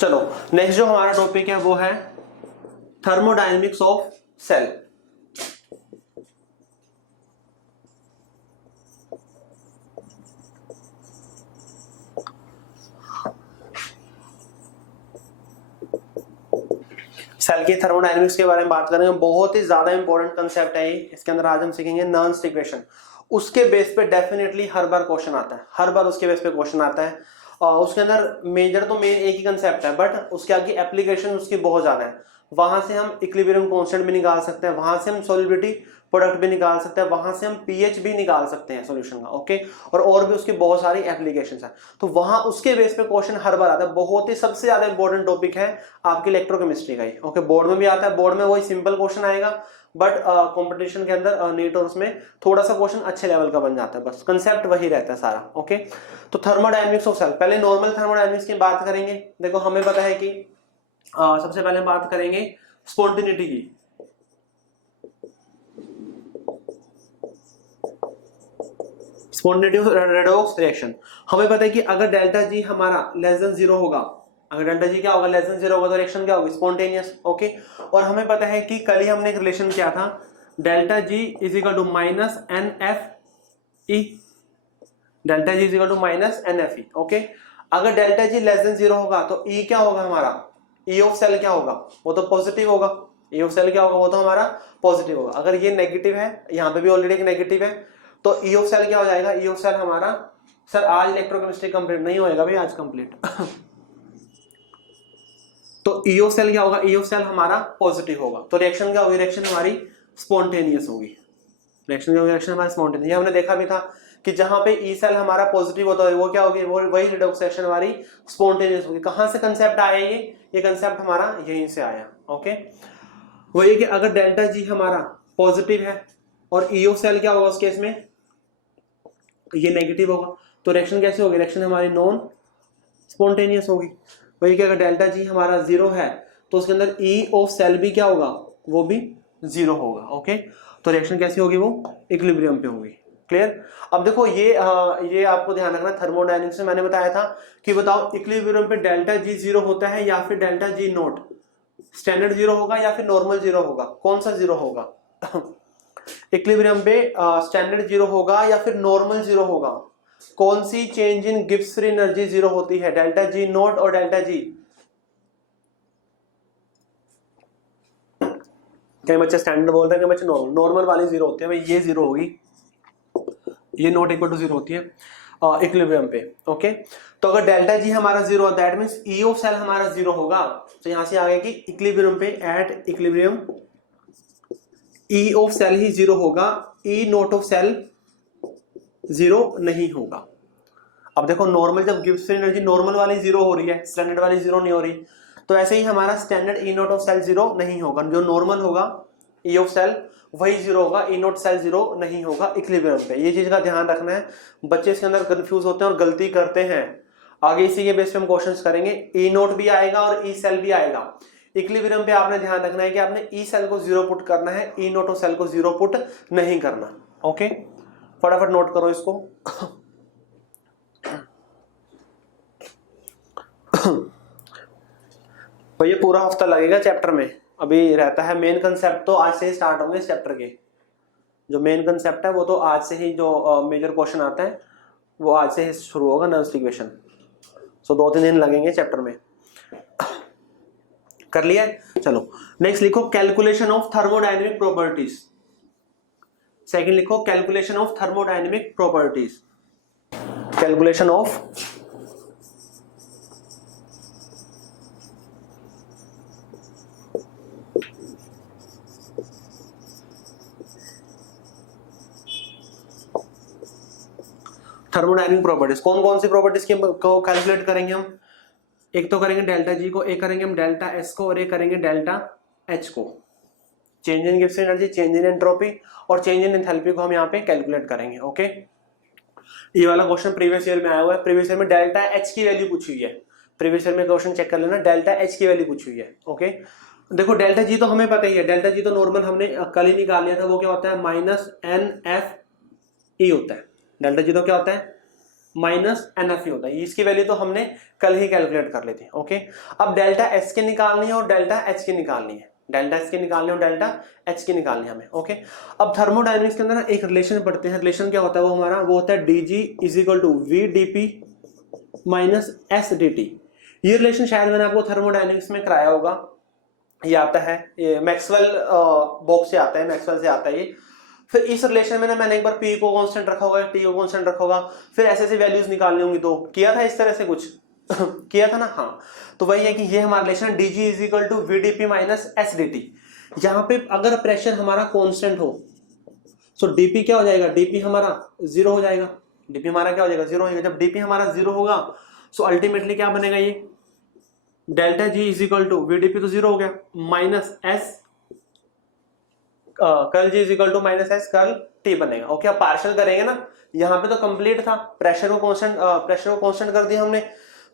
चलो नेक्स्ट जो हमारा टॉपिक है वो है थर्मोडायनेमिक्स ऑफ सेल। सेल की थर्मोडायनेमिक्स के बारे में बात करेंगे, बहुत ही ज्यादा इंपॉर्टेंट कंसेप्ट है ये। इसके अंदर आज हम सीखेंगे नर्न्स इक्वेशन। उसके बेस पे डेफिनेटली हर बार क्वेश्चन आता है, हर बार उसके बेस पे क्वेश्चन आता है। उसके अंदर मेजर तो मेन एक ही कंसेप्ट है, बट उसके आगे एप्लीकेशन उसकी बहुत ज्यादा है। वहां से हम इक्विलिब्रियम कांस्टेंट भी निकाल सकते हैं, वहां से हम सॉल्युबिलिटी प्रोडक्ट भी निकाल सकते हैं, वहां से हम पीएच भी निकाल सकते हैं सॉल्यूशन का। ओके, और भी उसकी बहुत सारी एप्लीकेशंस है। तो वहां उसके बेस पे क्वेश्चन हर बार आता है। बहुत ही सबसे ज्यादा इंपॉर्टेंट टॉपिक है आपकी इलेक्ट्रोकेमिस्ट्री का ही। ओके, बोर्ड में भी आता है, बोर्ड में वही सिंपल क्वेश्चन आएगा, बट कंपटीशन के अंदर नीट और उसमें थोड़ा सा क्वेश्चन अच्छे लेवल का बन जाता है, बस कंसेप्ट वही रहता है सारा। ओके, तो थर्मोडायनेमिक्स ऑफ सेल, पहले नॉर्मल थर्मोडायनेमिक्स की बात करेंगे। देखो हमें पता है कि सबसे पहले बात करेंगे स्पॉन्टेनिटी की। स्पॉन्टेनिटी रेडॉक्स रिएक्शन, हमें पता है कि अगर डेल्टा जी हमारा लेस देन 0 होगा, अगर डेल्टा जी क्या होगा, लेस देन 0 होगा, तो रिएक्शन क्या होगी, स्पॉन्टेनियस। ओके, और हमें पता है कि कल ही हमने एक रिलेशन किया था, delta G is equal to minus N F E, delta G is equal to minus N F E. Okay, अगर डेल्टा जी लेस देन 0 होगा तो ई क्या होगा हमारा, ई ऑफ सेल क्या होगा, वो तो पॉजिटिव होगा। ई ऑफ सेल क्या होगा, वो तो हमारा पॉजिटिव होगा। अगर ये नेगेटिव है, यहाँ पे भी ऑलरेडी एक नेगेटिव है, तो ई ऑफ सेल क्या हो जाएगा, ई ऑफ सेल हमारा, सर आज इलेक्ट्रोकेमिस्ट्री कंप्लीट नहीं होएगा भाई, आज कंप्लीट तो ई ऑफ सेल क्या होगा, ई ऑफ सेल हमारा पॉजिटिव होगा, तो रिएक्शन क्या होगी, रिएक्शन हमारी स्पॉन्टेनियस होगी। रिएक्शन क्या होगी, रिएक्शन हमारी स्पॉन्टेनियस। हमने देखा भी था कि जहां पे ई सेल हमारा पॉजिटिव होता है वो क्या होगी, वो वही रिडॉक्स रिएक्शन हमारी स्पॉन्टेनियस होगी। कहां से कंसेप्ट आया ये कंसेप्ट हमारा यहीं से आया। ओके, वो ये कि अगर डेल्टा जी हमारा पॉजिटिव है और ई ऑफ सेल क्या होगा उस केस में, ये नेगेटिव होगा, तो रिएक्शन कैसे होगी, रिएक्शन हमारी नॉन स्पॉन्टेनियस होगी। वही कि अगर डेल्टा जी हमारा 0 है तो उसके अंदर ई ऑफ सेल भी क्या होगा, वो भी 0 होगा। ओके, तो रिएक्शन कैसी होगी, वो इक्विलिब्रियम पे होगी। क्लियर। अब देखो ये आपको ध्यान रखना, थर्मोडायनेमिक्स में मैंने बताया था कि बताओ इक्विलिब्रियम पे डेल्टा जी 0 होता है या फिर डेल्टा जी नॉट, स्टैंडर्ड 0 होगा या फिर नॉर्मल 0 होगा, कौन सा 0 होगा इक्विलिब्रियम पे स्टैंडर्ड 0 होगा या फिर नॉर्मल 0 होगा। कौन सी change in Gibbs free energy 0 होती है, डेल्टा जी नॉट और डेल्टा जी। कई बच्चे स्टैंडर्ड बोल रहे हैं, कई बच्चे नॉर्मल, नॉर्मल वाली 0 होती है भाई, ये 0 होगी, ये नॉट इक्वल टू 0 होती है इक्विलिब्रियम पे। ओके, तो अगर डेल्टा जी हमारा 0 that means E of cell हमारा 0 होगा, तो यहां से आ गया कि इक्विलिब्रियम पे at equilibrium E of cell ही 0 होगा, ई नॉट ऑफ सेल 0 नहीं होगा। अब देखो नॉर्मल जब गिब्स फ्री एनर्जी नॉर्मल वाली 0 हो रही है, स्टैंडर्ड वाली 0 नहीं हो रही, तो ऐसे ही हमारा standard E not of cell 0 नहीं होगा। जो नॉर्मल होगा ई ऑफ सेल वही 0 होगा, ई नॉट सेल 0 नहीं होगा इक्विलिब्रियम पे। ये चीज का ध्यान रखना है, बच्चे इसके अंदर कंफ्यूज होते हैं और गलती करते हैं। आगे इसी के बेस पे हम क्वेश्चंस करेंगे, ई नॉट भी आएगा और ई सेल भी आएगा। इक्विलिब्रियम पे आपने ध्यान रखना है कि आपने ई सेल को 0 पुट करना है, ई नॉट ऑफ सेल को 0 पुट नहीं करना। ओके, फटाफट नोट करो इसको तो ये पूरा हफ्ता लगेगा चैप्टर में, अभी रहता है मेन कंसेप्ट तो आज से ही स्टार्ट होंगे इस चैप्टर के। जो मेन कंसेप्ट है वो तो आज से ही, जो मेजर क्वेश्चन आते हैं वो आज से ही शुरू होगा, नर्व्स इक्वेशन। सो 2-3 दिन लगेंगे चैप्टर में। कर लिया है, चलो नेक्स्ट लिखो calculation of thermodynamic properties. Second लिखो calculation of thermodynamic properties, calculation of thermodynamic properties. कौन कौन सी प्रॉपर्टीज को कैलकुलेट करेंगे हम, एक तो करेंगे डेल्टा जी को, एक करेंगे हम डेल्टा एस को, और एक करेंगे डेल्टा एच को। Change in Gibbs energy, change in entropy और चेंज इन एंथैल्पी को हम यहाँ पे कैलकुलेट करेंगे। ओके, ये वाला क्वेश्चन प्रीवियस ईयर में आया हुआ है। प्रीवियस ईयर में डेल्टा एच की वैल्यू पूछी हुई है, प्रीवियस ईयर में क्वेश्चन चेक कर लेना, डेल्टा एच की वैल्यू पूछी हुई है। ओके, देखो डेल्टा जी तो हमें पता ही है, डेल्टा जी तो नॉर्मल हमने कल ही निकाल लिया था, वो क्या होता है, माइनस एन एफ ई होता है। डेल्टा जी तो क्या होता है, माइनस NF ही होता है। इसकी वैल्यू तो हमने कल ही कैलकुलेट कर ली थी। ओके, अब डेल्टा S की निकालनी है और डेल्टा H की निकालनी है, डेल्टा S की निकालनी है और डेल्टा H की निकालनी है हमें। ओके, अब थर्मोडायनेमिक्स के अंदर ना एक रिलेशन पढ़ते हैं। रिलेशन क्या होता है वो हमारा, वो होता है dG is equal to VdP minus SdT। ये रिलेशन शायद मैंने आपको थर्मोडायनेमिक्स में कराया होगा, ये आता है, ये मैक्सवेल बॉक्स से आता है, मैक्सवेल से आता है ये। फिर इस रिलेशन में ना मैंने एक बार P को कांस्टेंट रखा होगा, T को कांस्टेंट रखा होगा, फिर ऐसे ऐसे वैल्यूज निकालनी होंगी, तो किया था इस तरह से कुछ किया था ना। हाँ, तो वही है कि ये हमारा relation dG is equal to VdP minus SdT। यहाँ पे अगर प्रेशर हमारा कांस्टेंट हो तो dP क्या हो जाएगा, dP हमारा जीरो हो जाएगा, dP हमारा क्या हो जाएगा, जीरो हो जाएगा। जब dP हमारा जीरो होगा तो अल्टीमेटली क्या बनेगा, ये delta G is equal to VdP तो जीरो हो गया minus S curl G is equal to minus S curl T बनेगा। ओके, अब पार्शियल करेंगे ना, यहाँ पे तो कंप्लीट था, प्रेशर को कांस्टेंट कर दिया हमने,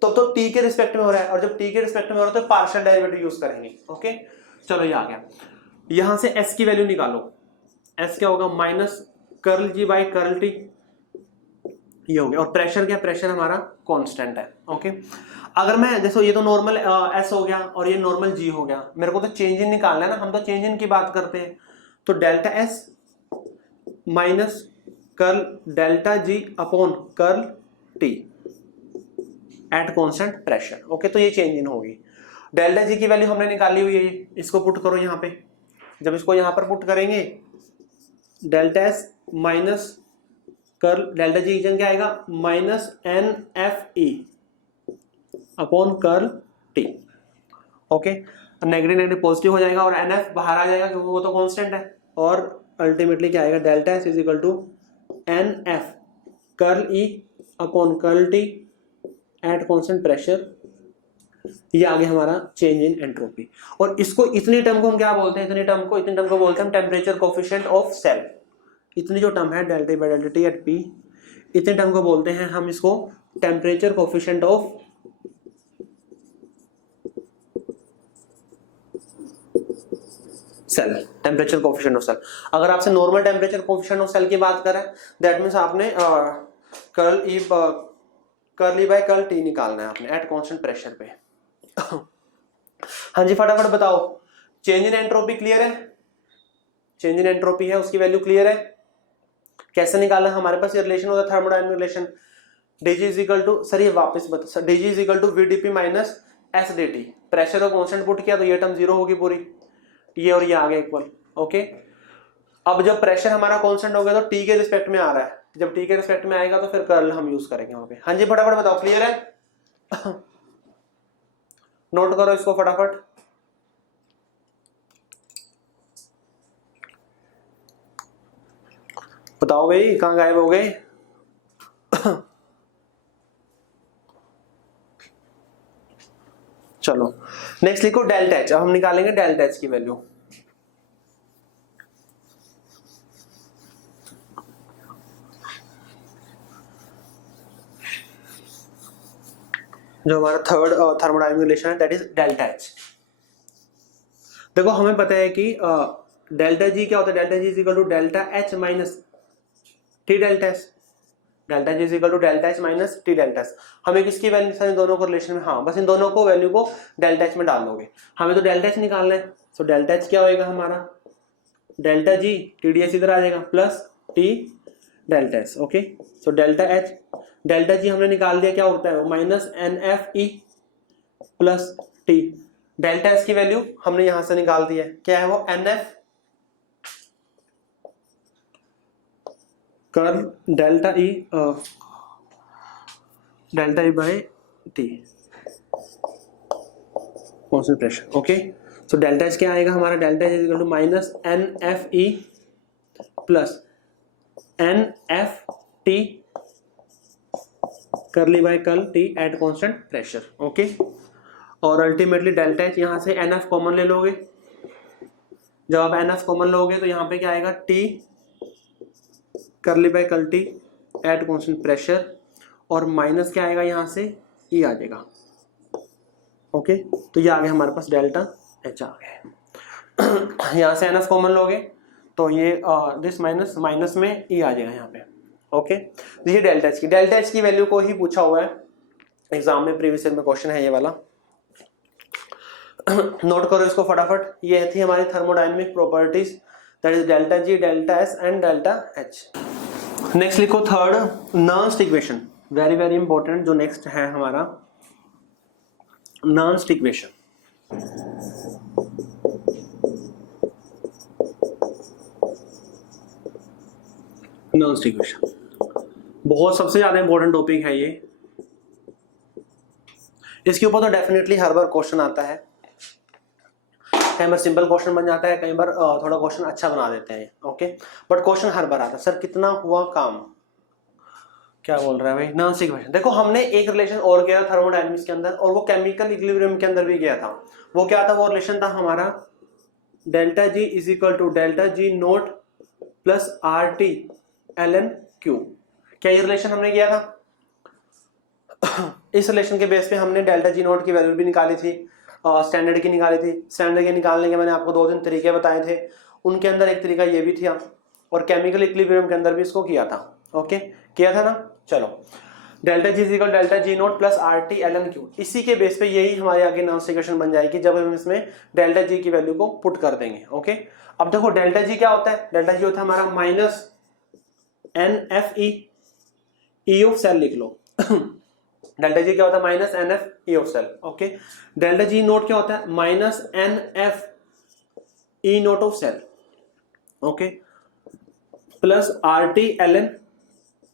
तो अब तो T के रिस्पेक्ट में हो रहा है, और जब T के रिस्पेक्ट में हो रहा है तो पार्शियल डेरिवेटिव यूज करेंगे। ओके, चलो ये आ गया। यहां से S की वैल्यू निकालो, S क्या होगा, minus curl G by curl T, ये हो गया। और प्रेशर क्या, प्रेशर हमारा कांस्टेंट है। ओके, अगर मैं जैसे ये तो नॉर्मल S हो गया और ये नॉर्मल G हो गया, मेरे को तो चेंज इन निकालना है ना, हम तो चेंज इन की बात करते हैं। तो delta S minus curl delta G upon curl T at constant pressure. Okay, तो ये चेंज इन होगी। डेल्टा G की वैल्यू हमने निकाली हुई है, इसको पुट करो यहाँ पे। जब इसको यहाँ पर पुट करेंगे, delta S minus curl delta G की क्या आएगा, minus NFE upon curl T। Okay, negative negative positive हो जाएगा और NF बाहर आ जाएगा क्योंकि वो तो कांस्टेंट है। और अल्टीमेटली क्या आएगा, delta S is equal to NF curl E upon curl T at constant pressure. ये आगे हमारा चेंज इन एंट्रोपी। और इसको, इतनी टर्म को हम क्या बोलते हैं, इतनी टर्म को बोलते हैं हम टेम्परेचर कोफिशिएंट ऑफ सेल। इतनी जो टर्म है delta by delta T at P, इतने टर्म को बोलते हैं हम इसको temperature coefficient of cell, temperature coefficient of cell. अगर आपसे normal temperature coefficient of cell की बात करें, दैट मींस आपने curl E by curl T निकालना है आपने एट कांस्टेंट प्रेशर पे। हाँ जी, फटाफट बताओ, चेंज इन एंट्रोपी क्लियर है, चेंज इन एंट्रोपी है, उसकी वैल्यू क्लियर है। कैसे निकालना, हमारे पास ये रिलेशन होता है thermodynamic relation, dG is equal to, sir ये वापस बता, dG is equal to VdP minus SdT। Pressure को कांस्टेंट पुट किया तो ये टर्म जीरो होगी पूरी, ये और ये आ गया इक्वल। ओके, अब जब प्रेशर हमारा कांस्टेंट हो गया तो T के रिस्पेक्ट में आ रहा है, जब T के रिस्पेक्ट में आएगा तो फिर कर्ल हम यूज करेंगे वहां पे। हाँ जी, फटाफट बताओ, क्लियर है? नोट करो इसको फटाफट। बताओ भाई, कहां गायब हो गए? चलो नेक्स्ट लिखो डेल्टा H। अब हम निकालेंगे डेल्टा H की वैल्यू। जो हमारा थर्ड थर्मोडायनामिक रिलेशन है दैट इज डेल्टा H। देखो हमें पता है कि डेल्टा G क्या होता है, delta G is equal to delta H minus T delta S। Delta G is equal to delta H minus T delta S। हमें किसकी वैल्यू, इन दोनों को रिलेशन में, हाँ बस इन दोनों को वैल्यू को डेल्टा H में डाल दोगे। हमें तो डेल्टा H निकालना है, तो डेल्टा H क्या होएगा हमारा, डेल्टा G TdS इधर आ जाएगा plus T delta S। Okay, so delta H, delta G हमने निकाल दिया, क्या होता है वो minus NFE plus T। Delta S की वैल्यू हमने यहां से निकाल दी है, क्या है वो, NF curl delta E by T constant pressure. Okay, so delta H क्या आएगा हमारा, delta H is equal to minus NFE plus NFT curly by curl T at constant pressure. Okay, और अल्टीमेटली डेल्टा H यहां से NF common ले लोगे, जब आप NF कॉमन लोगे तो यहाँ पे क्या आएगा, T curly by curl T at constant pressure, और माइनस क्या आएगा यहाँ से, E आ जाएगा। ओके, तो ये आ गया हमारे पास डेल्टा H आ गया। यहाँ से NF कॉमन लोगे तो ये दिस माइनस माइनस में E आ जाएगा यहाँ पे। ओके, ये डेल्टा एच की वैल्यू को ही पूछा हुआ है एग्जाम में, प्रीवियस ईयर में क्वेश्चन है ये वाला। नोट करो इसको फटाफट। ये थी हमारी thermodynamic properties, that is delta G, delta S and delta H. Next लिखो third, Nernst equation, very very important. जो नेक्स्ट है हमारा नर्न्स्ट इक्वेशन। नर्न्स्ट इक्वेशन बहुत सबसे ज्यादा इंपॉर्टेंट टॉपिक है ये। इसके ऊपर तो डेफिनेटली हर बार क्वेश्चन आता है, कई बार सिंपल क्वेश्चन बन जाता है, कई बार थोड़ा क्वेश्चन अच्छा बना देते हैं। ओके, बट क्वेश्चन हर बार आता है, सर कितना हुआ काम, क्या बोल रहा है भाई। नर्न्स्ट इक्वेशन देखो, हमने एक रिलेशन और किया थर्मोडायनेमिक्स के अंदर, और वो केमिकल इक्विलिब्रियम के अंदर भी गया था। वो क्या था, वो रिलेशन था हमारा delta G is equal to delta G not plus R T L N Q. क्या ये रिलेशन हमने किया था? इस रिलेशन के बेस पे हमने डेल्टा जी नोट की वैल्यू भी निकाली थी, स्टैंडर्ड की निकाली थी। स्टैंडर्ड के निकालने के मैंने आपको 2-3 तरीके बताए थे, उनके अंदर एक तरीका ये भी था, और केमिकल इक्विलिब्रियम के अंदर भी इसको किया था। ओके, किया था ना। चलो, delta G equal delta G not plus R T L N Q, इसी के बेस पे यही हमारे आगे नर्व्स इक्वेशन बन जाएगी जब हम इसमें डेल्टा जी की वैल्यू को पुट कर देंगे। ओके, अब देखो डेल्टा जी क्या होता है, डेल्टा जी होता है हमारा minus N F E of cell, लिख लो। डेल्टा जी क्या होता है, minus N F E of cell. Okay, delta G not क्या होता है, minus N F E note of cell. Okay, plus R T L N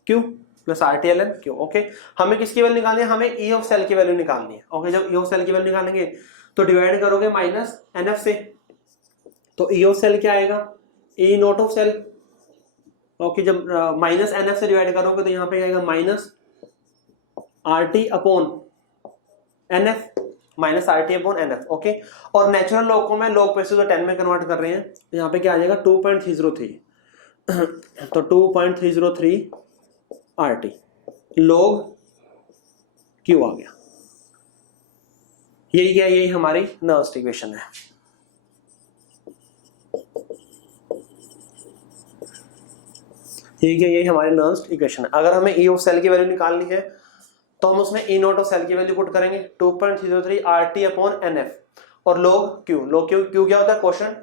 Q, plus R T L N Q. Okay, हमें किसकी value निकालनी है, हमें E of cell की value निकालनी है। ओके, जब ई ऑफ सेल की वैल्यू निकालेंगे तो डिवाइड करोगे माइनस एन एफ से, तो ई ऑफ सेल क्या आएगा, E note of cell. Okay, जब माइनस एन एफ से डिवाइड करोगे तो यहाँ पे आएगा minus R T upon N F, minus R T upon N F. Okay, और नेचुरल लॉग को मैं लॉग पे से तो 10 में कन्वर्ट कर रहे हैं, यहाँ पे क्या आ जाएगा 2.303। तो 2.303 आर टी लॉग क्यू आ गया। यही क्या, यही हमारी नर्व्स इक्वेशन है। यही हमारी नर्व्स इक्वेशन है। अगर हमें ई ऑफ सेल की वैल्यू निकालनी है तो हम उसमें ई नोट ऑफ सेल की वैल्यू पुट करेंगे 2.303 R T upon N F, और लॉग क्यू क्या होता है, question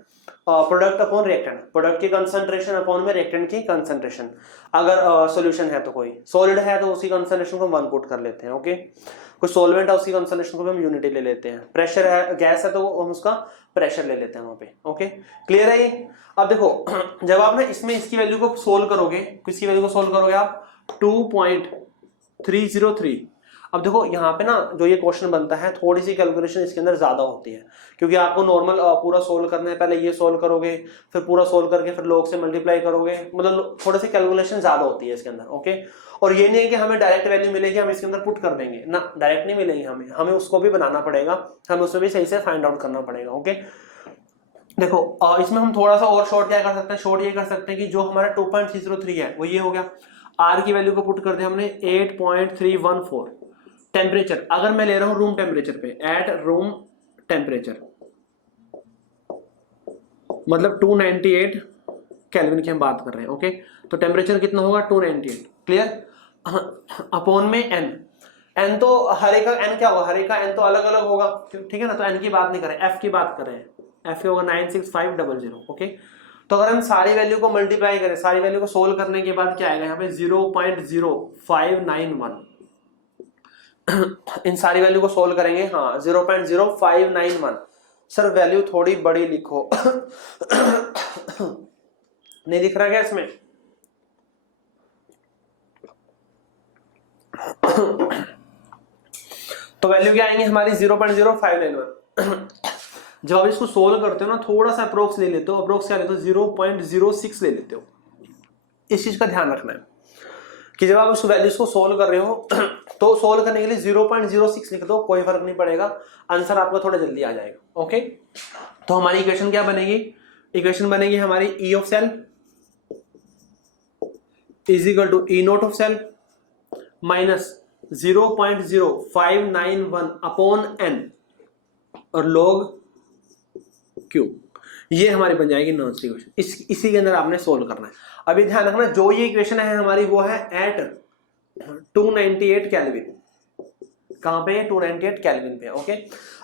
product upon reactant, product की कंसंट्रेशन अपॉन में रिएक्टेंट की कंसंट्रेशन। अगर सॉल्यूशन है तो कोई सॉलिड है तो उसी कंसंट्रेशन को 1 पुट कर लेते हैं। ओके, कोई सॉल्वेंट है उसकी कंसंट्रेशन को हम यूनिटी ले लेते हैं। प्रेशर है, गैस है तो हम उसका प्रेशर ले लेते हैं वहां पे। ओके, क्लियर है ये। अब देखो, जब आप ना इसमें इसकी वैल्यू को सोल्व करोगे, किसकी वैल्यू को सोल्व करोगे आप, 2.303। अब देखो यहाँ पे ना जो ये क्वेश्चन बनता है, थोड़ी सी कैलकुलेशन इसके अंदर ज्यादा होती है, क्योंकि आपको नॉर्मल पूरा सोल्व करना है। पहले ये सोल्व करोगे, फिर पूरा सोल्व करके फिर लॉग से मल्टीप्लाई करोगे, मतलब थोड़ी सी कैलकुलेशन ज्यादा होती है इसके अंदर। ओके, और ये नहीं है कि हमें डायरेक्ट वैल्यू मिलेगी हम इसके अंदर पुट कर देंगे ना, डायरेक्ट नहीं मिलेगी, हमें उसको भी बनाना पड़ेगा, हमें उसमें भी सही से फाइंड आउट करना पड़ेगा। ओके, देखो इसमें हम थोड़ा सा और शॉर्ट क्या कर सकते हैं, शॉर्ट ये कर सकते हैं कि जो हमारा 2.303 है वो ये हो गया, आर की वैल्यू को पुट कर दिया हमने 8.314। टेम्परेचर अगर मैं ले रहा हूं रूम टेम्परेचर पे, एट रूम टेम्परेचर, मतलब 298 केल्विन की हम बात कर रहे हैं। ओके, तो टेम्परेचर कितना होगा 298, क्लियर। अपॉन में एन तो हर एक का एन क्या होगा, हर एक का एन तो अलग अलग होगा, ठीक है ना। तो एन की बात नहीं कर रहे, एफ की बात कर रहे हैं, एफ होगा 96500। ओके, तो अगर हम सारी वैल्यू को मल्टीप्लाई करें, सारी वैल्यू को सोल्व करने के बाद क्या आएगा यहाँ पे 0.0591। इन सारी वैल्यू को सोल्व करेंगे, हाँ 0.0591। सर वैल्यू थोड़ी बड़ी लिखो। नहीं दिख रहा क्या इसमें? तो वैल्यू क्या आएंगे हमारी 0.0591। जब आप इसको सोल्व करते हो ना, थोड़ा सा अप्रोक्स ले लेते हो, अप्रोक्स क्या लेते हो 0.06 ले लेते हो। इस चीज का ध्यान रखना है कि जब आप उस वैल्यूज को सोल्व कर रहे हो तो सोल्व करने के लिए 0.06 लिख दो, कोई फर्क नहीं पड़ेगा, आंसर आपका थोड़ा जल्दी आ जाएगा। ओके, तो हमारी इक्वेशन क्या बनेगी, इक्वेशन बनेगी हमारी E of cell is equal to E note of cell minus 0.0591 upon N और लॉग क्यू। ये हमारी बन जाएगी नॉन इक्वेशन। इसी के अंदर आपने सोल्व करना है। अभी ध्यान रखना जो ये इक्वेशन है हमारी वो है एट 298 केल्विन। कहां पे? 298 केल्विन पे। ओके,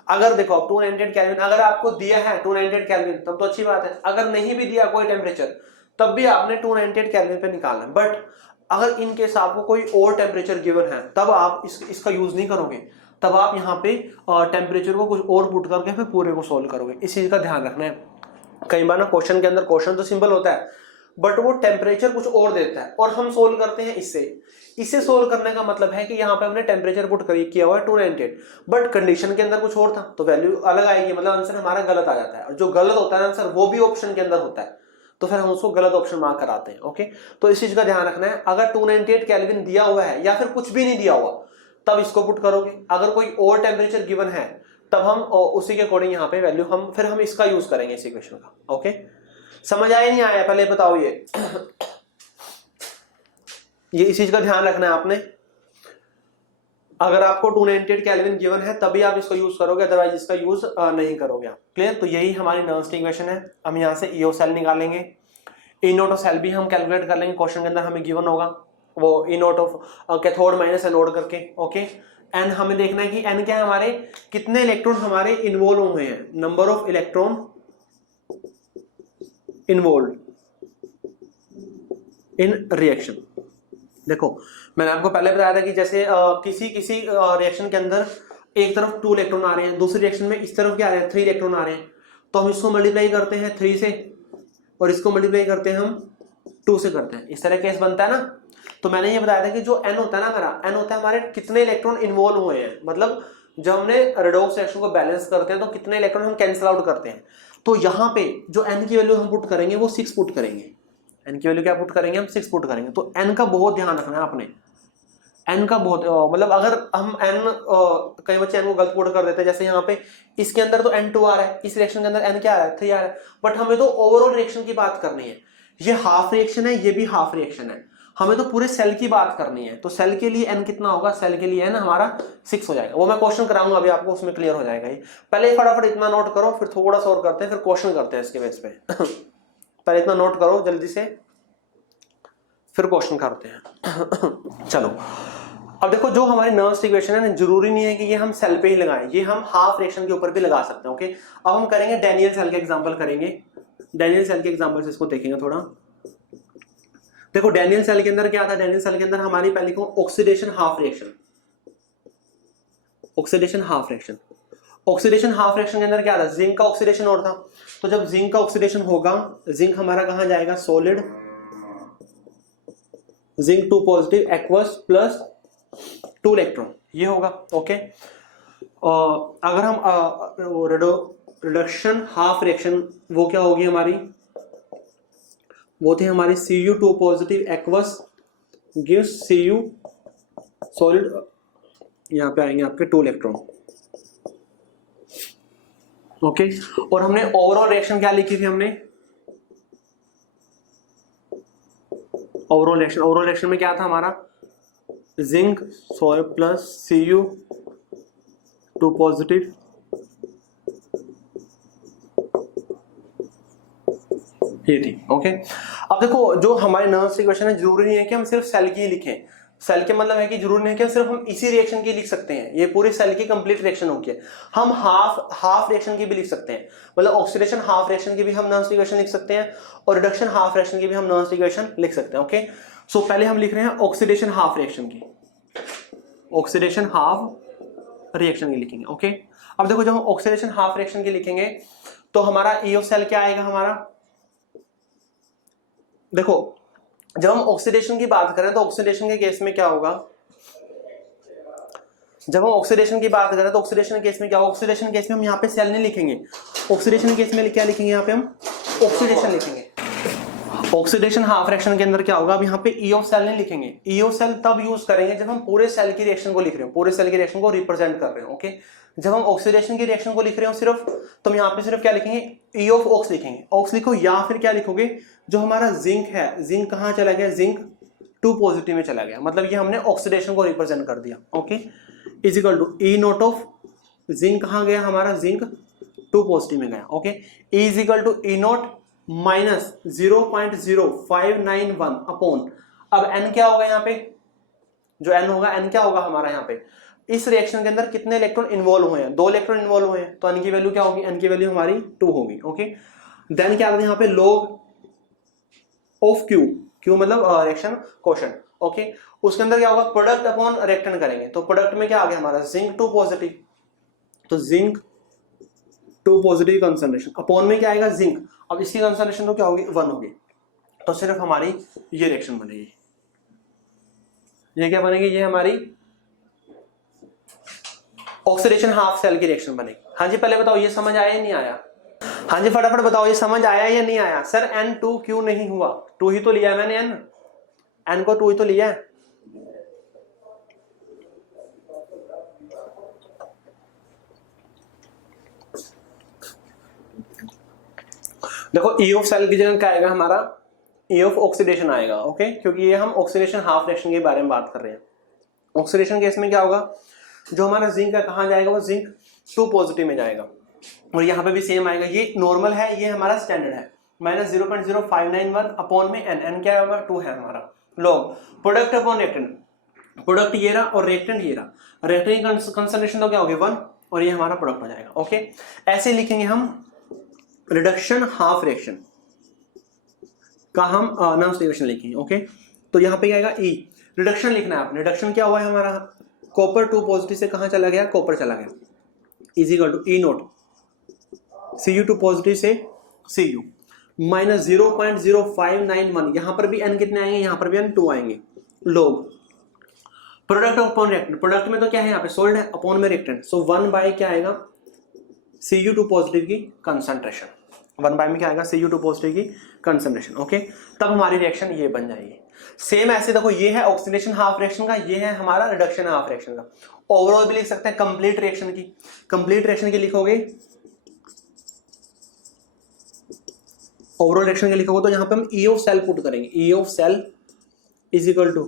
अगर देखो 298 केल्विन अगर आपको दिया है 298 केल्विन तब तो अच्छी बात है, अगर नहीं भी दिया कोई टेम्परेचर तब भी आपने 298 केल्विन पे निकालना है। बट अगर इन केस आपको कोई और टेम्परेचर गिवन है तब आप इसका यूज नहीं करोगे, तब आप यहाँ पे टेम्परेचर को कुछ और पुट करके फिर पूरे को सोल्व करोगे। इस चीज का ध्यान रखना है। कई बार ना क्वेश्चन के अंदर क्वेश्चन तो सिंपल होता है बट वो टेम्परेचर कुछ और देता है और हम सोल्व करते हैं इससे सोल्व करने का मतलब है कि यहाँ पे हमने टेम्परेचर पुट किया हुआ है 298 बट कंडीशन के अंदर कुछ और था तो वैल्यू अलग आएगी, मतलब आंसर हमारा गलत आ जाता है। और जो गलत होता है आंसर वो भी ऑप्शन के अंदर होता है तो फिर हम उसको गलत ऑप्शन मार्क कराते हैं। ओके, तो इस चीज का ध्यान रखना है। अगर 298 केल्विन दिया हुआ है या फिर कुछ भी नहीं दिया हुआ तब इसको पुट करोगे, अगर कोई और टेम्परेचर गिवन है तब हम उसी के अकॉर्डिंग यहाँ पे वैल्यू हम इसका यूज करेंगे इस इक्वेशन का। ओके, समझ आया नहीं आया पहले बताओ। ये इस चीज का ध्यान रखना है आपने। अगर आपको 298 केल्विन गिवन है तभी आप इसको यूज करोगे, अदरवाइज इसका यूज नहीं करोगे आप। क्लियर? तो यही हमारी नर्स्ट इक्वेशन है। हम यहाँ से ईओ सेल निकालेंगे, ई नोट ऑफ सेल भी हम कैलकुलेट कर लेंगे, क्वेश्चन के अंदर हमें गिवन होगा वो E note of cathode minus anode करके। ओके, एन हमें देखना है कि एन क्या है हमारे, कितने इलेक्ट्रॉन हमारे इन्वॉल्व हुए हैं, number of electron involve in reaction. देखो मैंने आपको पहले बताया था कि जैसे किसी रिएक्शन के अंदर एक तरफ 2 इलेक्ट्रॉन आ रहे हैं, दूसरी रिएक्शन में इस तरफ क्या आ रहे हैं 3 इलेक्ट्रॉन आ रहे हैं, तो हम इसको मल्टीप्लाई करते हैं 3 से और इसको मल्टीप्लाई करते हैं हम 2 से करते हैं। इस तरह केस बनता है ना। तो मैंने ये बताया था कि जो एन होता है ना हमारा, एन होता है हमारे कितने इलेक्ट्रॉन इन्वॉल्व हुए हैं, मतलब जब हमने रेडॉक्स रिएक्शन को बैलेंस करते हैं तो कितने इलेक्ट्रॉन हम कैंसिल आउट करते हैं। तो यहाँ पे जो एन की वैल्यू हम पुट करेंगे वो 6 पुट करेंगे। एन की वैल्यू क्या पुट करेंगे हम 6 पुट करेंगे। तो एन का बहुत ध्यान रखना है आपने, एन का बहुत मतलब अगर हम एन कई बच्चे एन को गलत पुट कर देते हैं, जैसे यहाँ पे इसके अंदर तो N2 आ रहा है, इस रिएक्शन के अंदर एन क्या आ रहा है 3 आ रहा है, बट हमें तो ओवरऑल रिएक्शन की बात करनी है। ये हाफ रिएक्शन है, ये भी हाफ रिएक्शन है, हमें तो पूरे सेल की बात करनी है। तो सेल के लिए एन कितना होगा, सेल के लिए एन हमारा 6 हो जाएगा। वो मैं क्वेश्चन कराऊंगा अभी आपको, उसमें क्लियर हो जाएगा। ये पहले फटाफट इतना नोट करो, फिर थोड़ा सा और करते हैं, फिर क्वेश्चन करते हैं इसके बेस पे। पहले इतना नोट करो जल्दी से, फिर क्वेश्चन करते हैं। चलो अब देखो जो हमारी नर्व्स इक्वेशन है ना, जरूरी नहीं है कि ये हम सेल पे ही लगाएं, ये हम हाफ रिएक्शन के ऊपर भी लगा सकते हैं। ओके, अब हम करेंगे डैनियल सेल के एग्जांपल करेंगे। डैनियल सेल के एग्जांपल से इसको देखेंगे थोड़ा। देखो डैनियल सेल के अंदर क्या था, डैनियल सेल के अंदर हमारी पहले को oxidation half reaction, oxidation half reaction, oxidation half reaction के अंदर क्या था, जिंक का ऑक्सीडेशन और था। तो जब जिंक का ऑक्सीडेशन होगा, जिंक हमारा कहां जाएगा, solid, zinc 2 positive aqueous plus 2 electron, ये होगा। ओके, अगर हम रिडक्शन हाफ रिएक्शन वो क्या होगी हमारी, वो थे हमारी Cu2 positive aqueous gives Cu solid, यहां पे आएंगे आपके 2 इलेक्ट्रॉन। ओके, और हमने ओवरऑल रिएक्शन क्या लिखी थी, हमने ओवरऑल रिएक्शन में क्या था हमारा, zinc solid plus Cu2 positive ये थी। ओके, अब देखो जो हमारी नर्व्स इक्वेशन है, जरूरी नहीं है कि हम सिर्फ सेल की ही लिखें। सेल के मतलब है कि जरूरी नहीं है कि सिर्फ हम इसी रिएक्शन की लिख सकते हैं, ये पूरे सेल की कंप्लीट रिएक्शन होगी। हम हाफ रिएक्शन की भी लिख सकते हैं, मतलब ऑक्सीडेशन हाफ रिएक्शन की भी हम नर्व्स इक्वेशन लिख सकते हैं और रिडक्शन हाफ रिएक्शन की भी हम नर्व्स इक्वेशन लिख सकते हैं। ओके, सो पहले हम लिख रहे हैं ऑक्सीडेशन हाफ रिएक्शन की, ऑक्सीडेशन हाफ रिएक्शन की लिखेंगे। ओके, अब देखो जब हम ऑक्सीडेशन हाफ रिएक्शन की लिखेंगे तो हमारा ई ऑफ सेल क्या आएगा हमारा, देखो जब हम ऑक्सीडेशन की बात करें तो ऑक्सीडेशन के केस में क्या होगा, जब हम ऑक्सीडेशन की बात करें तो ऑक्सीडेशन केस में क्या होगा, ऑक्सीडेशन केस में हम यहाँ पे सेल नहीं लिखेंगे, ऑक्सीडेशन केस में क्या लिखेंगे, यहाँ पे हम ऑक्सीडेशन लिखेंगे। ऑक्सीडेशन हाफ रिएक्शन के अंदर क्या होगा, अब यहाँ पे ई ऑफ सेल नहीं लिखेंगे, ई ऑफ सेल तब यूज करेंगे जब हम पूरे सेल की रिएक्शन को लिख रहे हो, पूरे सेल की रिएक्शन को रिप्रेजेंट कर रहे हो। ओके, जब हम ऑक्सीडेशन की रिएक्शन को लिख रहे हो सिर्फ, तो हम यहाँ पे सिर्फ क्या लिखेंगे, ई ऑफ ऑक्स लिखेंगे, ऑक्स लिखो, या फिर क्या लिखोगे, जो हमारा जिंक है, जिंक कहाँ चला गया, जिंक 2 पॉजिटिव में चला गया, मतलब ये हमने ऑक्सीडेशन को रिप्रेजेंट कर दिया। Okay, is equal to E note of zinc कहाँ गया हमारा, जिंक 2 पॉजिटिव में गया। Okay, is equal to E naught minus 0.0591 upon, अब n क्या होगा यहाँ पे, जो n होगा, n क्या होगा हमारा यहाँ पे, इस रिएक्शन के अंदर कितने इलेक्ट्रॉन इन्वॉल्व हुए हैं, 2 इलेक्ट्रॉन इन्वॉल्व हुए हैं, तो n की वैल्यू क्या होगी, n की वैल्यू हमारी 2 होगी। ओके, देन क्या आता है यहाँ पे, log ऑफ Q, Q मतलब रिएक्शन क्वोशेंट। ओके, उसके अंदर क्या होगा, प्रोडक्ट अपॉन रिएक्टेंट करेंगे, तो प्रोडक्ट में क्या आ गया हमारा, जिंक 2 पॉजिटिव, तो जिंक 2 पॉजिटिव कंसंट्रेशन अपॉन में क्या आएगा, जिंक, अब इसकी कंसंट्रेशन तो क्या होगी, 1 होगी, तो सिर्फ हमारी ये रिएक्शन बनेगी, ये क्या बनेगी, ये हमारी ऑक्सीडेशन हाफ सेल की रिएक्शन बनेगी। हाँ जी, पहले बताओ ये समझ आया या नहीं आया, हाँ जी फटाफट बताओ ये समझ आया या नहीं आया। सर N2 क्यों नहीं हुआ, 2 ही तो लिया है मैंने, n को 2 ही तो लिया है। देखो ई ऑफ सेल की जगह क्या आएगा हमारा, ई ऑफ ऑक्सीडेशन आएगा। ओके, क्योंकि ये हम ऑक्सीडेशन हाफ रिएक्शन के बारे में बात कर रहे हैं। ऑक्सीडेशन केस में क्या होगा, जो हमारा जिंक है कहाँ जाएगा, वो जिंक 2 पॉजिटिव में जाएगा, और यहाँ पे भी सेम आएगा, ये नॉर्मल है, ये हमारा स्टैंडर्ड है, माइनस 0.0591 अपॉन में n क्या होगा, 2 है हमारा, log product upon reactant, product ये रहा और रिएक्टेंट ये रहा, रिएक्टेंट कंसंट्रेशन तो क्या होगी 1, और ये हमारा प्रोडक्ट हो जाएगा। ओके, ऐसे लिखेंगे हम रिडक्शन हाफ रिएक्शन का हम नॉन स्टिमुलेशन लिखेंगे। ओके, तो यहाँ पे क्या आएगा, ई रिडक्शन लिखना है आपने, रिडक्शन क्या हुआ है हमारा, कॉपर 2 पॉजिटिव से कहाँ चला गया, कॉपर चला गया, is equal to E naught Cu 2 positive से Cu माइनस 0.0591, यहां पर भी n कितने आएंगे, यहां पर भी n 2 आएंगे, लोग प्रोडक्ट अपॉन रिएक्टेंट, प्रोडक्ट में तो क्या है यहाँ पे सोल्ड है, अपॉन में रिएक्टेंट, सो 1 बाय क्या आएगा, Cu 2 पॉजिटिव की कंसंट्रेशन, 1 बाय में क्या आएगा, Cu 2 पॉजिटिव की कंसंट्रेशन। ओके, तब हमारी रिएक्शन ये बन जाएगी। सेम ऐसे देखो, ये है ऑक्सीडेशन हाफ रिएक्शन का, ये है हमारा रिडक्शन हाफ रिएक्शन का। ओवरऑल भी लिख सकते हैं कंप्लीट रिएक्शन की, कंप्लीट रिएक्शन की लिखोगे, ओवरऑल रिएक्शन के लिखोगे तो यहाँ पे हम ई ऑफ सेल पुट करेंगे, E of cell is equal to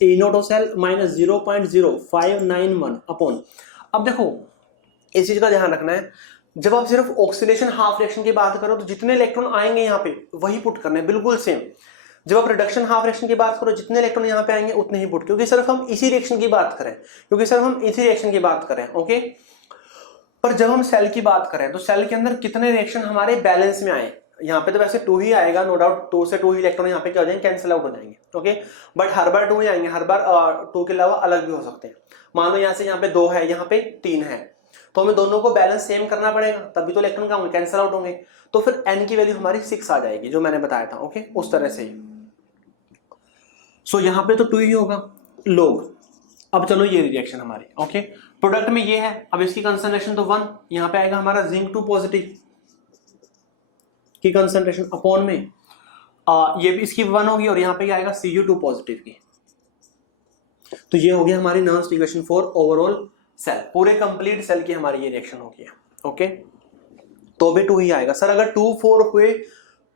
E note of cell minus 0.0591 upon, अब देखो इस चीज का ध्यान रखना है, जब आप सिर्फ ऑक्सीडेशन हाफ रिएक्शन की बात करो तो जितने इलेक्ट्रॉन आएंगे यहाँ पे वही पुट करने, बिल्कुल सेम। जब आप रिडक्शन हाफ रिएक्शन की बात करो, जितने इलेक्ट्रॉन यहाँ पे आएंगे उतने ही पुट, क्योंकि सिर्फ हम इसी रिएक्शन की बात करें, ओके। पर जब हम सेल की बात करें तो सेल के अंदर कितने रिएक्शन हमारे बैलेंस में आए, यहाँ पे तो वैसे 2 ही आएगा, नो डाउट 2 से 2 ही इलेक्ट्रॉन यहाँ पे क्या हो जाएंगे, कैंसिल आउट हो जाएंगे। ओके, बट हर बार 2 ही आएंगे, हर बार 2 के अलावा अलग भी हो सकते हैं। मान लो यहाँ से यहाँ पे 2 है, यहाँ पे 3 है, तो हमें दोनों को बैलेंस सेम करना पड़ेगा, तभी तो इलेक्ट्रॉन क्या होंगे, कैंसिल आउट होंगे, तो फिर n की वैल्यू हमारी 6 आ जाएगी, जो मैंने बताया था। ओके, उस तरह से ही, सो यहाँ पे तो 2 ही होगा, लोग। अब चलो ये रिएक्शन हमारी, ओके, प्रोडक्ट में ये है, अब इसकी कंसंट्रेशन तो 1, यहाँ पे आएगा हमारा जिंक 2 पॉजिटिव की कंसंट्रेशन अपॉन में ये भी इसकी 1 होगी, और यहाँ पे क्या आएगा Cu 2 पॉजिटिव की, तो ये हो गया हमारी नॉन इक्वेशन फॉर ओवरऑल सेल, पूरे कंप्लीट सेल की हमारी ये रिएक्शन होगी। ओके, तो भी 2 ही आएगा। सर अगर 2 4 हुए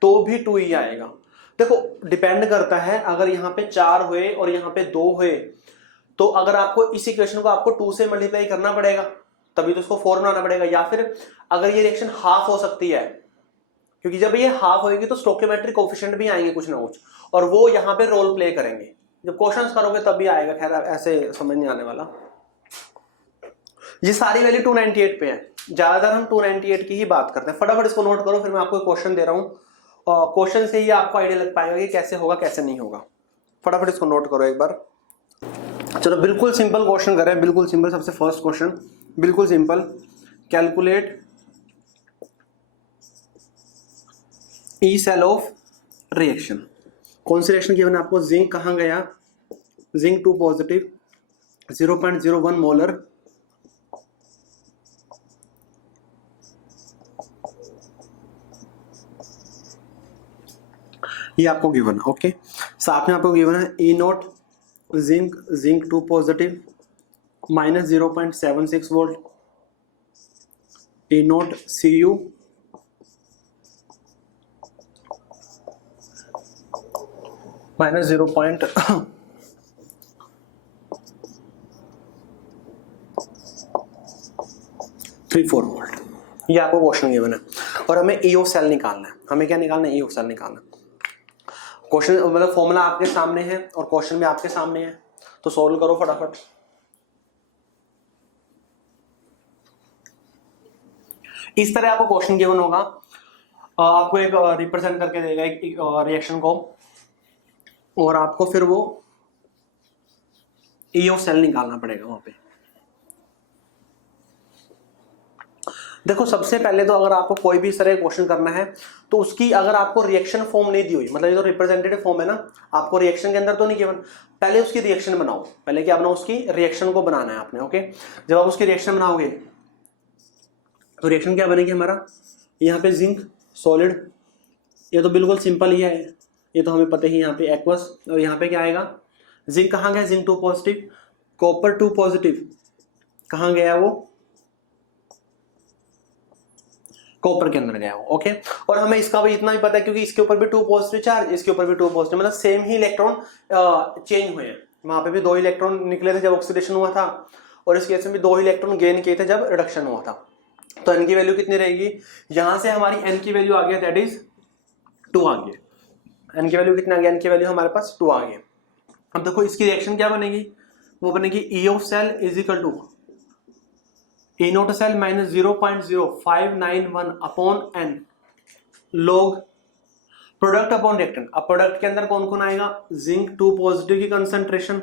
तो भी 2 ही आएगा, देखो डिपेंड करता है, अगर यहाँ पे 4 हुए और यहाँ पे 2 हुए, तो अगर आपको इस इक्वेशन को आपको 2 से मल्टीप्लाई करना पड़ेगा, तभी तो उसको 4 बनाना पड़ेगा, या फिर अगर ये रिएक्शन हाफ हो सकती है, क्योंकि जब ये हाफ होगी तो स्टोइकियोमेट्रिक कोएफिशिएंट भी आएंगे कुछ ना कुछ, और वो यहाँ पे रोल प्ले करेंगे, जब क्वेश्चंस करोगे तब भी आएगा, खैर ऐसे समझ नहीं आने वाला। ये सारी वैल्यू 298 पे है, ज्यादातर हम 298 की ही बात करते हैं। फटाफट इसको नोट करो, फिर मैं आपको क्वेश्चन दे रहा हूँ, क्वेश्चन से ही आपको आइडिया लग पाएगा कि कैसे होगा कैसे नहीं होगा। फटाफट इसको नोट करो एक बार। चलो बिल्कुल सिंपल क्वेश्चन करें, बिल्कुल सिंपल। सबसे फर्स्ट क्वेश्चन बिल्कुल simple, calculate E cell of reaction. कौन सी रिएक्शन की मैंने आपको, जिंक कहाँ गया, जिंक 2 पॉजिटिव 0.01 मोलर ये आपको गिवन है। ओके, साथ में आपको गिवन है E naught zinc 2 positive minus 0.76 volt, E naught Cu minus 0.34 volt, ये आपको क्वेश्चन गिवन है, और हमें ई ऑफ सेल निकालना है। हमें क्या निकालना है, ई ऑफ सेल निकालना। क्वेश्चन मतलब फॉर्मूला आपके सामने है और क्वेश्चन भी आपके सामने है, तो सॉल्व करो फटाफट। इस तरह आपको क्वेश्चन गिवन होगा, आपको एक रिप्रेजेंट करके देगा एक रिएक्शन को, और आपको फिर वो ई ऑफ सेल निकालना पड़ेगा वहां पे। देखो सबसे पहले तो अगर आपको कोई भी इस तरह क्वेश्चन करना है तो उसकी अगर आपको रिएक्शन फॉर्म नहीं दी हुई, मतलब ये तो रिप्रेजेंटेटिव फॉर्म है ना, आपको रिएक्शन के अंदर तो नहीं गिवन, पहले उसकी रिएक्शन बनाओ। पहले क्या बनाओ, उसकी रिएक्शन को बनाना है आपने। ओके, जब आप उसकी रिएक्शन बनाओगे तो रिएक्शन क्या बनेगी हमारा, यहाँ पे जिंक सॉलिड, ये तो बिल्कुल सिंपल ही है, ये तो हमें पता ही, यहाँ पे एक्वस, और यहाँ पे क्या आएगा, जिंक कहाँ गया, जिंक 2 पॉजिटिव, कॉपर 2 पॉजिटिव, कहाँ गया वो, कॉपर के अंदर गया वो। ओके, और हमें इसका भी इतना ही पता है क्योंकि इसके ऊपर भी 2 पॉजिटिव चार्ज, इसके ऊपर भी 2 पॉजिटिव, मतलब सेम ही इलेक्ट्रॉन चेंज हुए हैं। वहां पे भी 2 इलेक्ट्रॉन निकले थे जब ऑक्सीडेशन हुआ था, और इस केस में भी 2 इलेक्ट्रॉन गेन किए थे जब रिडक्शन हुआ था। तो एन की वैल्यू कितनी रहेगी, यहां से हमारी एन की वैल्यू आ गया, दैट इज 2 आ गया। एन की वैल्यू कितना आ गया, एन की वैल्यू हमारे पास 2 आ गया। अब देखो इसकी रिएक्शन क्या बनेगी, वो बनेगी E of cell is equal to E naught cell minus 0.0591 upon N log product upon reactant. अब प्रोडक्ट के अंदर कौन कौन आएगा, जिंक 2 पॉजिटिव की कंसंट्रेशन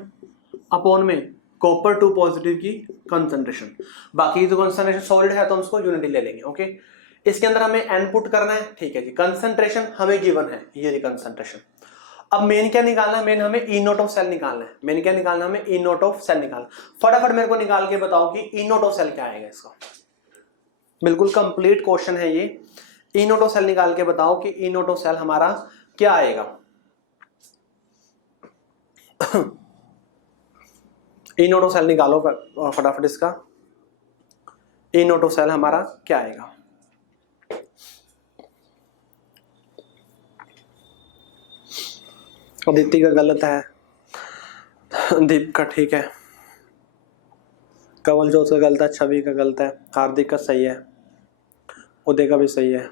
अपॉन में कॉपर 2 पॉजिटिव की कंसंट्रेशन, बाकी जो कंसंट्रेशन सॉलिड है तो हम उसको यूनिटी ले लेंगे। ओके, इसके अंदर हमें एन पुट करना है, ठीक है जी। कंसंट्रेशन हमें गिवन है, ये कंसंट्रेशन। अब मेन क्या निकालना है, मेन हमें ई नोट ऑफ सेल निकालना है। मेन क्या निकालना है हमें, ई नोट ऑफ सेल निकालना। फटाफट मेरे को निकाल के बताओ कि ई नोट ऑफ सेल क्या आएगा इसका, बिल्कुल कंप्लीट क्वेश्चन है ये। ई नोट ऑफ सेल निकाल के बताओ कि ई नोट ऑफ सेल हमारा क्या आएगा। ई नोट ऑफ सेल निकालो फटाफट इसका, ई नोट ऑफ सेल हमारा क्या आएगा। अदिति का गलत है, दीप का ठीक है, कवल जोत का गलत है, छवि का गलत है, हार्दिक का सही है, उदय का भी सही है,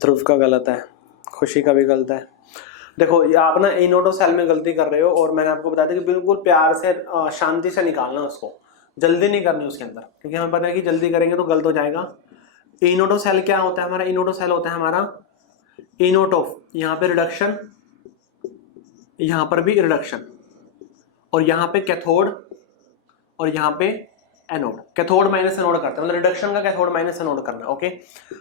ध्रुव का गलत है, खुशी का भी गलत है। देखो ये आप ना ई नोट ऑफ सेल में गलती कर रहे हो, और मैंने आपको बताया था कि बिल्कुल प्यार से शांति से निकालना उसको, जल्दी नहीं करनी उसके अंदर, क्योंकि हमें पता है कि जल्दी करेंगे तो गलत हो जाएगा। ई नोट ऑफ सेल क्या होता है हमारा, ई नोट ऑफ सेल होता है हमारा ई नोट ऑफ, यहाँ पे रिडक्शन, यहाँ पर भी रिडक्शन, और यहाँ पे कैथोड, और यहाँ पे एनोड। कैथोड माइनस एनोड करते हैं, मतलब रिडक्शन का कैथोड माइनस एनोड करना। ओके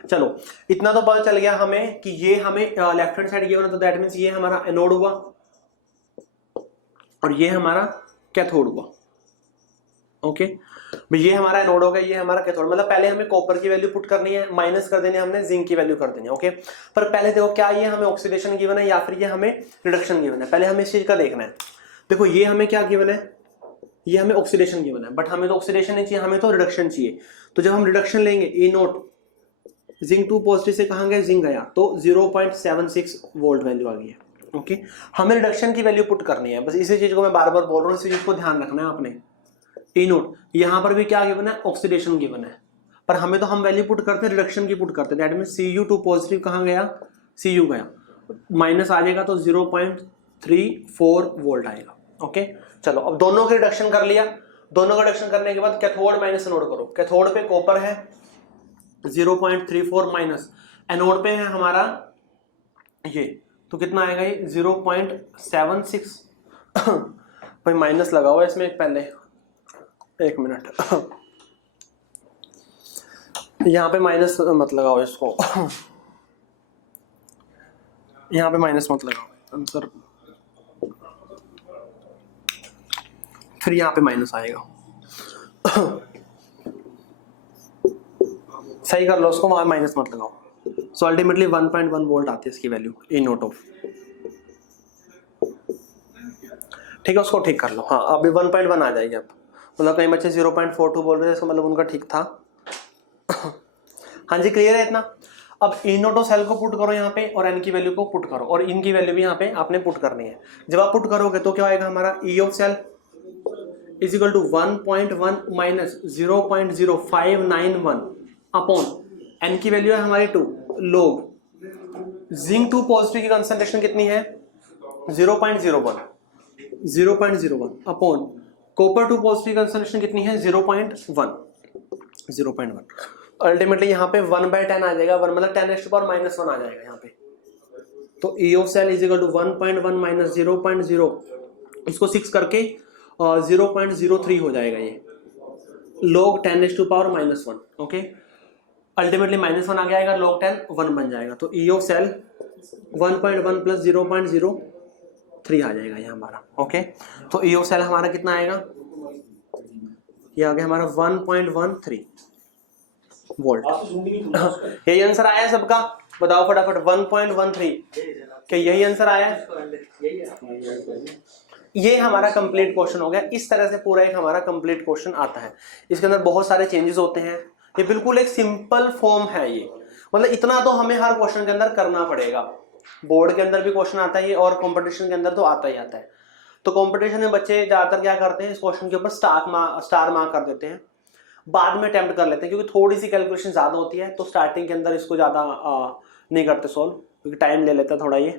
चलो, इतना तो पता चल गया हमें कि ये हमें लेफ्ट हैंड साइड गिवन है, तो दैट मींस ये हमारा एनोड हुआ और ये हमारा कैथोड हुआ। ओके, ये हमारा एनोड हो गया, ये हमारा कैथोड। मतलब पहले हमें कॉपर की वैल्यू पुट करनी है, माइनस कर देनी है हमने, जिंक की वैल्यू कर देनी है। ओके, पर पहले देखो क्या ये हमें ऑक्सीडेशन गिवन है या फिर ये हमें रिडक्शन गिवन है, पहले हमें इस चीज का देखना है। देखो ये हमें क्या गिवन है, ये हमें ऑक्सीडेशन गिवन है, बट हमें तो ऑक्सीडेशन नहीं चाहिए, हमें तो रिडक्शन चाहिए। तो जब हम रिडक्शन लेंगे, ए नोट जिंक 2 पॉजिटिव से कहां गया, जिंक गया, तो 0.76 वोल्ट वैल्यू आ गई है। ओके, हमें रिडक्शन की वैल्यू पुट करनी है, बस इसी चीज को मैं बार बार बोल रहा हूँ, इसी चीज को ध्यान रखना है आपने। ए नोट यहां पर भी क्या गिवन है, ऑक्सीडेशन गिवन है, पर हमें तो हम वैल्यू पुट करते हैं रिडक्शन की पुट करते हैं। दैट मींस Cu 2 पॉजिटिव कहां गया, Cu गया, माइनस आ जाएगा तो 0.34 वोल्ट आएगा। ओके चलो, अब दोनों की रिडक्शन कर लिया, दोनों का रिडक्शन करने के बाद कैथोड माइनस एनोड करो। कैथोड पे कॉपर है 0.34 माइनस, एनोड पे है हमारा ये, तो कितना आएगा ये 0.76। भाई माइनस लगा हुआ है इसमें पहले, एक मिनट, यहाँ पे माइनस मत लगाओ इसको, यहाँ पे माइनस मत लगाओ आंसर, फिर यहाँ पे माइनस आएगा। सही कर लो उसको, वहां माइनस मत लगाओ। सो अल्टीमेटली 1.1 वोल्ट आती है इसकी वैल्यू, ए नोट ऑफ। ठीक है, उसको ठीक कर लो। हाँ अभी 1.1 आ जाएगी। अब मतलब कई बच्चे 0.42 बोल रहे थे, इसका मतलब उनका ठीक था। हाँ जी, क्लियर है इतना। अब ई नोट ऑफ सेल को पुट करो यहाँ पे, और एन की वैल्यू को पुट करो, और इनकी वैल्यू भी यहाँ पे आपने पुट करनी है। जब आप पुट करोगे तो क्या आएगा हमारा, E of cell is equal to 1.1 minus 0.0591 upon N की वैल्यू है हमारी 2 लोग जिंक 2 पॉजिटिव की कंसंट्रेशन कितनी है 0.01 अपॉन कॉपर 2 पॉजिटिव की कंसंट्रेशन कितनी है 0.1 अल्टीमेटली यहाँ पे 1/10 आ जाएगा, 1 मतलब 10⁻⁻1 आ जाएगा यहाँ पे। तो E of cell is equal to 1.1 minus 0.0, इसको 6 करके 0.03 हो जाएगा ये log 10⁻⁻1। ओके, अल्टीमेटली -1 आ गया आएगा, log 10 1 बन जाएगा। तो ई ऑफ सेल 1.1 प्लस 0.03 आ जाएगा ये हमारा। ओके, तो ई ऑफ सेल हमारा कितना आएगा, ये आ गया हमारा 1.13 वोल्ट। यही आंसर आया है सबका, बताओ फटाफट 1.13, क्या यही आंसर आया है? ये हमारा कंप्लीट क्वेश्चन हो गया। इस तरह से पूरा एक हमारा कंप्लीट क्वेश्चन आता है। इसके अंदर बहुत सारे चेंजेस होते हैं, ये बिल्कुल एक सिंपल फॉर्म है ये, मतलब इतना तो हमें हर क्वेश्चन के अंदर करना पड़ेगा। बोर्ड के अंदर भी क्वेश्चन आता है ये, और कंपटीशन के अंदर तो आता ही आता है। तो कंपटीशन में बच्चे ज्यादातर क्या करते हैं, इस क्वेश्चन के ऊपर स्टार मार्क कर देते हैं, बाद में अटेम्प्ट कर लेते हैं, क्योंकि थोड़ी सी कैलकुलेशन ज्यादा होती है, तो स्टार्टिंग के अंदर इसको ज्यादा नहीं करते सॉल्व, क्योंकि टाइम ले लेता है थोड़ा ये।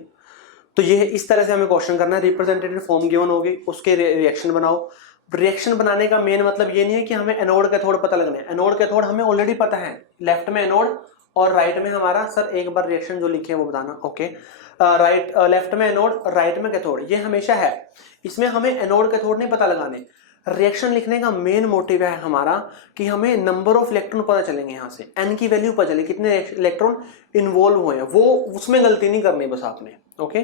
तो ये इस तरह से हमें क्वेश्चन करना है। रिप्रेजेंटेटिव फॉर्म गिवन होगी, उसके रिएक्शन बनाओ। रिएक्शन बनाने का मेन मतलब ये नहीं है कि हमें एनोड कैथोड पता लगना है, एनोड कैथोड हमें ऑलरेडी पता है, लेफ्ट में एनोड और राइट में हमारा, सर एक बार रिएक्शन जो लिखे हैं वो बताना। ओके, राइट लेफ्ट में एनोड, राइट में कैथोड, ये हमेशा है। इसमें हमें एनोड कैथोड नहीं पता लगाने। रिएक्शन लिखने का मेन मोटिव है हमारा कि हमें नंबर ऑफ इलेक्ट्रॉन पता चलेंगे, यहाँ से एन की वैल्यू पता चले, कितने इलेक्ट्रॉन इन्वॉल्व हुए हैं, वो उसमें गलती नहीं करनी बस आपने। ओके,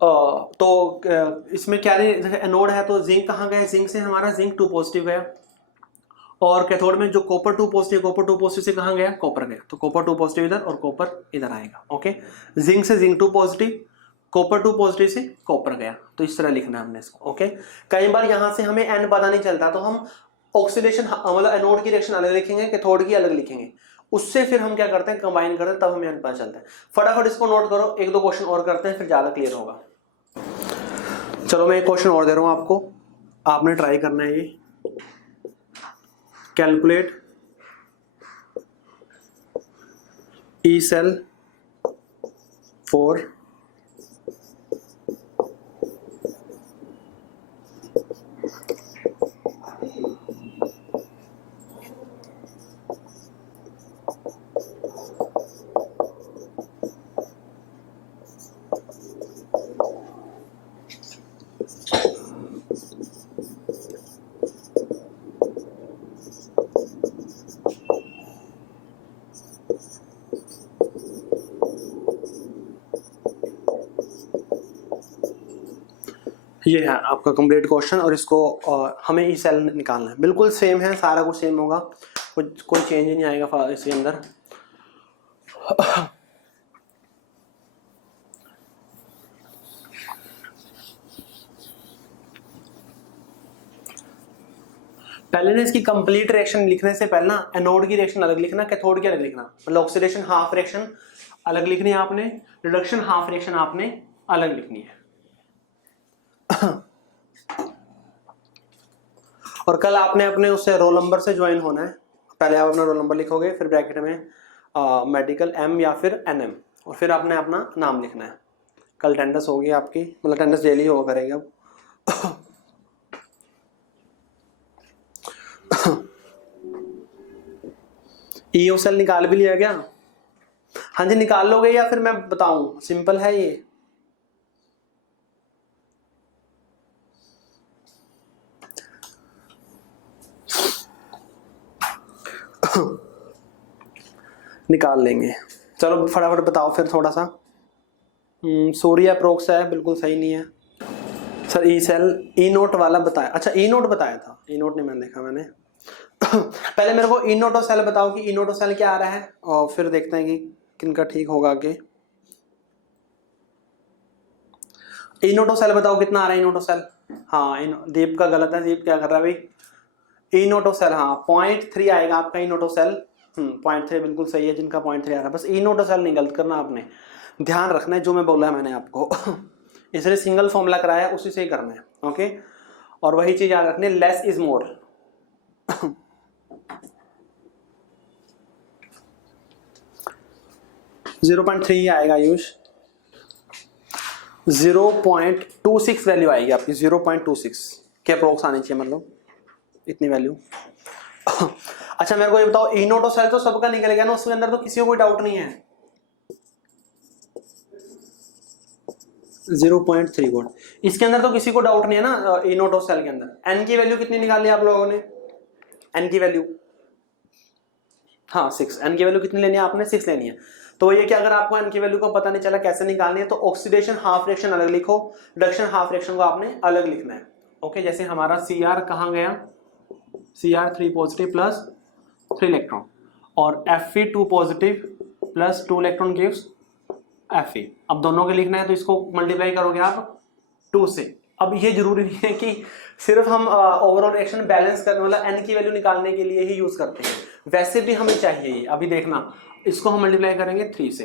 तो इसमें क्या एनोड है तो जिंक कहाँ गया, जिंक से हमारा जिंक 2 पॉजिटिव गया, और कैथोड में जो कॉपर 2 पॉजिटिव, कॉपर 2 पॉजिटिव से कहाँ गया, कॉपर गया, तो कॉपर 2 पॉजिटिव इधर और कॉपर इधर आएगा। ओके, जिंक से जिंक 2 पॉजिटिव, कॉपर 2 पॉजिटिव से कॉपर गया, तो इस तरह लिखना है हमने इसको। ओके, कई बार यहाँ से हमें एन पता नहीं चलता, तो हम ऑक्सीडेशन मतलब एनोड की रिएक्शन अलग लिखेंगे, कैथोड की अलग लिखेंगे, उससे फिर हम क्या करते हैं, कंबाइन करते हैं, तब हमें एन पता चलता है। फटाफट इसको नोट करो, 1-2 क्वेश्चन और करते हैं, फिर ज्यादा क्लियर होगा। चलो मैं एक क्वेश्चन और दे रहा हूं आपको, आपने ट्राई करना है ये। कैलकुलेट ई सेल फॉर ये है आपका कंप्लीट क्वेश्चन, और इसको हमें ई सेल निकालना है। बिल्कुल सेम है, सारा कुछ सेम होगा, कोई चेंज ही नहीं आएगा इसके अंदर। पहले ना इसकी कंप्लीट रिएक्शन लिखने से पहले ना एनोड की रिएक्शन अलग लिखना, कैथोड की अलग लिखना, मतलब ऑक्सीडेशन हाफ रिएक्शन अलग लिखनी है आपने, रिडक्शन हाफ रिएक्शन आपने अलग लिखनी है। और कल आपने अपने उससे रोल नंबर से ज्वाइन होना है। पहले आप अपना रोल नंबर लिखोगे, फिर ब्रैकेट में मेडिकल एम या फिर एनएम, और फिर आपने अपना नाम लिखना है। कल अटेंडेंस होगी आपकी, मतलब अटेंडेंस डेली होगा करेगा। ईओ सेल निकाल भी लिया क्या? हाँ जी, निकाल लोगे या फिर मैं बताऊं? सिंपल है ये। निकाल लेंगे। चलो फटाफट बताओ फिर थोड़ा सा। सूर्य अप्रोक्स है, बिल्कुल सही नहीं है sir. E cell E note वाला बताया, अच्छा ई नोट बताया था, ई नोट नहीं मैंने देखा मैंने। पहले मेरे को ई नोटो सेल बताओ कि ई नोटो सेल क्या आ रहा है, और फिर देखते हैं कि किनका ठीक होगा आगे। ई नोटो सेल बताओ कितना आ रहा है ई नोटो सेल। हाँ, दीप का गलत है। दीप क्या कर रहा है भाई? ई नोटो सेल, हाँ 0.3 आएगा आपका ई नोटो सेल। 0.3 बिल्कुल सही है जिनका 0.3 आ रहा है। बस ई नोटो सेल नहीं गलत करना आपने, ध्यान रखना है जो मैं बोला है मैंने आपको। इसलिए सिंगल फॉर्मूला कराया, उसी से ही करना है। ओके, और वही चीज याद रखनी है, लेस इज मोर। 0.3 आएगा आयुष, 0.26 वैल्यू आएगी आपकी, 0.26 के अप्रोक्स आनी चाहिए, मतलब इतनी वैल्यू। अच्छा मेरे को ये बताओ, ई नोट और सेल तो सबका निकल गया ना, उसके अंदर तो किसी को कोई डाउट नहीं है। 0.3 वोल्ट, इसके अंदर तो किसी को डाउट नहीं है ना, ई नोट और सेल के अंदर। एन की वैल्यू कितनी निकाली आप लोगों ने? एन की वैल्यू, हाँ 6, एन की वैल्यू कितनी लेनी है आपने? 6 लेनी है। तो ये कि अगर आपको एन की वैल्यू को पता नहीं चला कैसे निकालनी है, तो ऑक्सीडेशन हाफ रिएक्शन अलग लिखो, रिडक्शन हाफ रिएक्शन को आपने अलग लिखना है। ओके, जैसे हमारा Cr कहाँ गया, Cr3 पॉजिटिव प्लस 3 इलेक्ट्रॉन, और Fe2 positive plus 2 electron gives Fe। अब दोनों के लिखना है तो इसको मल्टीप्लाई करोगे आप 2 से। अब ये जरूरी नहीं है कि सिर्फ हम ओवरऑल रिएक्शन बैलेंस करने वाला एन की वैल्यू निकालने के लिए ही यूज करते हैं, वैसे भी हमें चाहिए ये। अभी देखना, इसको हम मल्टीप्लाई करेंगे 3 से,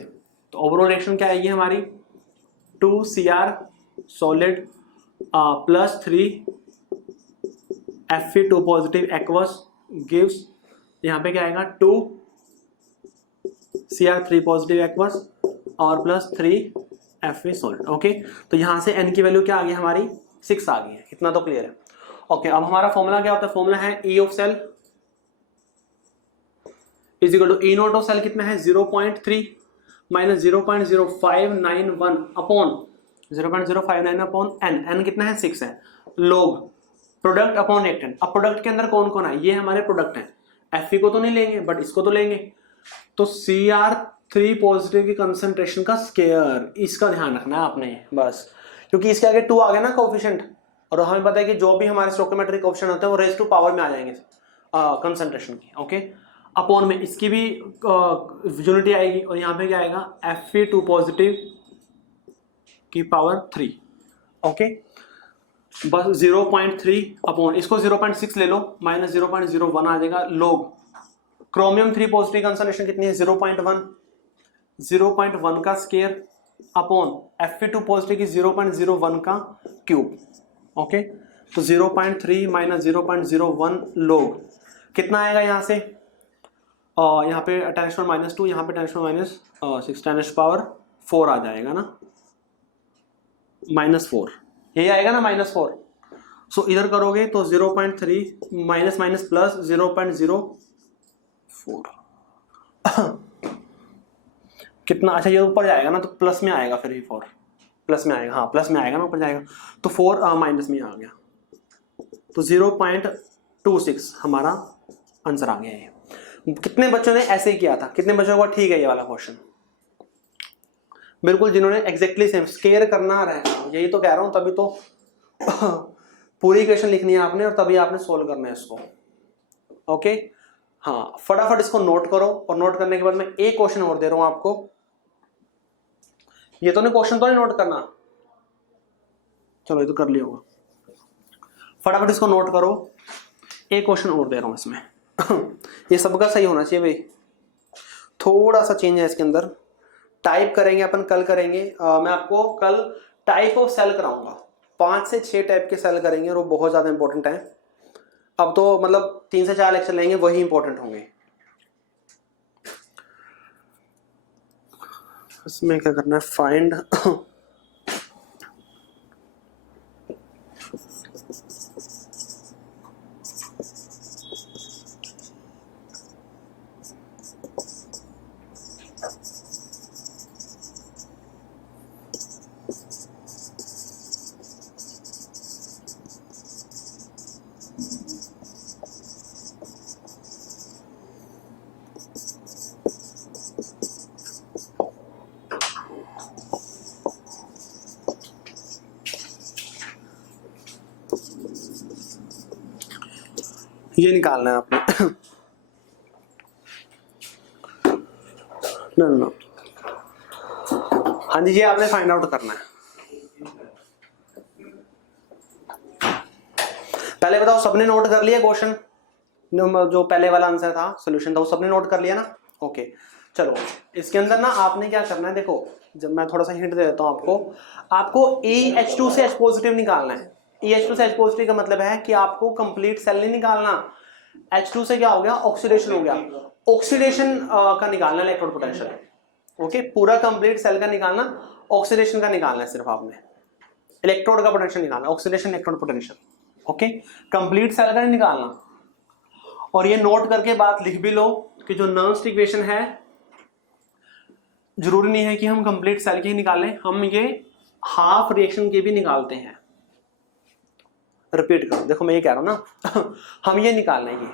तो ओवरऑल रिएक्शन क्या आएगी हमारी, 2Cr solid plus 3 Fe2 positive aqueous gives, यहाँ पे क्या आएगा 2Cr3 पॉजिटिव एक्वस और प्लस 3 Fe सॉलिड। ओके, तो यहाँ से n की वैल्यू क्या आ गई हमारी, 6 आ गई है, इतना तो क्लियर है। ओके, अब हमारा फॉर्मूला क्या होता है? फॉर्मूला है E of cell is equal to E note of cell कितना है, 0.3 minus 0.0591 upon 0.059 upon N, N कितना है 6 है, लोग प्रोडक्ट अपॉन रिएक्टेंट। अब प्रोडक्ट के अंदर कौन कौन है, ये हमारे प्रोडक्ट हैं, Fe को तो नहीं लेंगे बट इसको तो लेंगे, तो Cr3 पॉजिटिव की कंसंट्रेशन का स्क्वायर, इसका ध्यान रखना है आपने बस, क्योंकि इसके आगे 2 आ गया ना कोएफिशिएंट, और हमें पता है कि जो भी हमारे स्टोइकियोमेट्रिक कोएफिशिएंट होते हैं वो रेज़ टू पावर में आ जाएंगे कंसंट्रेशन की। ओके, अपॉन में इसकी भी यूनिटी आएगी, और यहाँ पे क्या आएगा, Fe2 पॉजिटिव की पावर 3। ओके, बस 0.3 अपॉन, इसको 0.6 ले लो, माइनस 0.01 आ जाएगा, लोग क्रोमियम 3 पॉजिटिव कंसंट्रेशन कितनी है, 0.1, 0.1 का स्क्वायर अपॉन Fe2 पॉजिटिव की 0.01 का क्यूब। ओके, तो 0.3 माइनस 0.01 लोग कितना आएगा यहाँ से, यहाँ पे 10⁻², यहाँ पे 10⁻6, 10⁻4 आ जाएगा ना, -4, यही आएगा ना -4। सो इधर करोगे तो 0.3 माइनस माइनस प्लस 0.04 कितना, अच्छा ये ऊपर जाएगा ना तो प्लस में आएगा, फिर ये 4 प्लस में आएगा, हाँ प्लस में आएगा ना, ऊपर जाएगा तो 4 माइनस में आ गया, तो 0.26 हमारा आंसर आ गया है। कितने बच्चों ने ऐसे ही किया था, कितने बच्चों को ठीक है ये वाला क्वेश्चन, बिल्कुल जिन्होंने एग्जैक्टली सेम स्केयर करना रहेगा, यही तो कह रहा हूं, तभी तो पूरी इक्वेशन लिखनी है आपने और तभी आपने सोल्व करना है इसको। ओके, हाँ फटाफट इसको नोट करो, और नोट करने के बाद मैं एक क्वेश्चन और दे रहा हूं आपको, ये तो नहीं क्वेश्चन तो नहीं नोट करना, चलो ये तो कर लिया होगा, फटाफट इसको नोट करो, एक क्वेश्चन और दे रहा हूं इसमें ये सबका सही होना चाहिए भाई, थोड़ा सा चेंज है इसके अंदर, टाइप करेंगे अपन कल करेंगे, मैं आपको कल टाइप ऑफ सेल कराऊंगा, 5 से 6 टाइप के सेल करेंगे और वो बहुत ज्यादा इंपॉर्टेंट है। अब तो मतलब 3 से 4 लेक्चर लेंगे, वही इंपॉर्टेंट होंगे। इसमें क्या करना है, फाइंड ये निकालना है आपने नो हाँ जी, ये आपने फाइंड आउट करना है। पहले बताओ सबने नोट कर लिया क्वेश्चन, जो पहले वाला आंसर था, सॉल्यूशन था, वो सबने नोट कर लिया ना। ओके चलो, इसके अंदर ना आपने क्या करना है, देखो जब मैं थोड़ा सा हिंट दे देता हूं आपको EH2 से H पॉजिटिव निकालना है। EH2 से H पॉजिटिव का मतलब है कि आपको कंप्लीट सेल नहीं निकालना, H2 से क्या हो गया, ऑक्सीडेशन हो गया, ऑक्सीडेशन का निकालना इलेक्ट्रोड पोटेंशियल। ओके, पूरा कंप्लीट सेल का निकालना, ऑक्सीडेशन का निकालना है सिर्फ आपने, इलेक्ट्रोड का पोटेंशियल निकालना, oxidation electrode potential. Okay, complete cell का नहीं निकालना। और ये नोट करके बात लिख भी लो कि जो नर्व्स इक्वेशन है, जरूरी नहीं है कि हम कंप्लीट सेल की ही निकालें, हम ये हाफ रिएक्शन की भी निकालते हैं। रिपीट करो, देखो मैं ये कह रहा हूं ना हम ये निकालना है,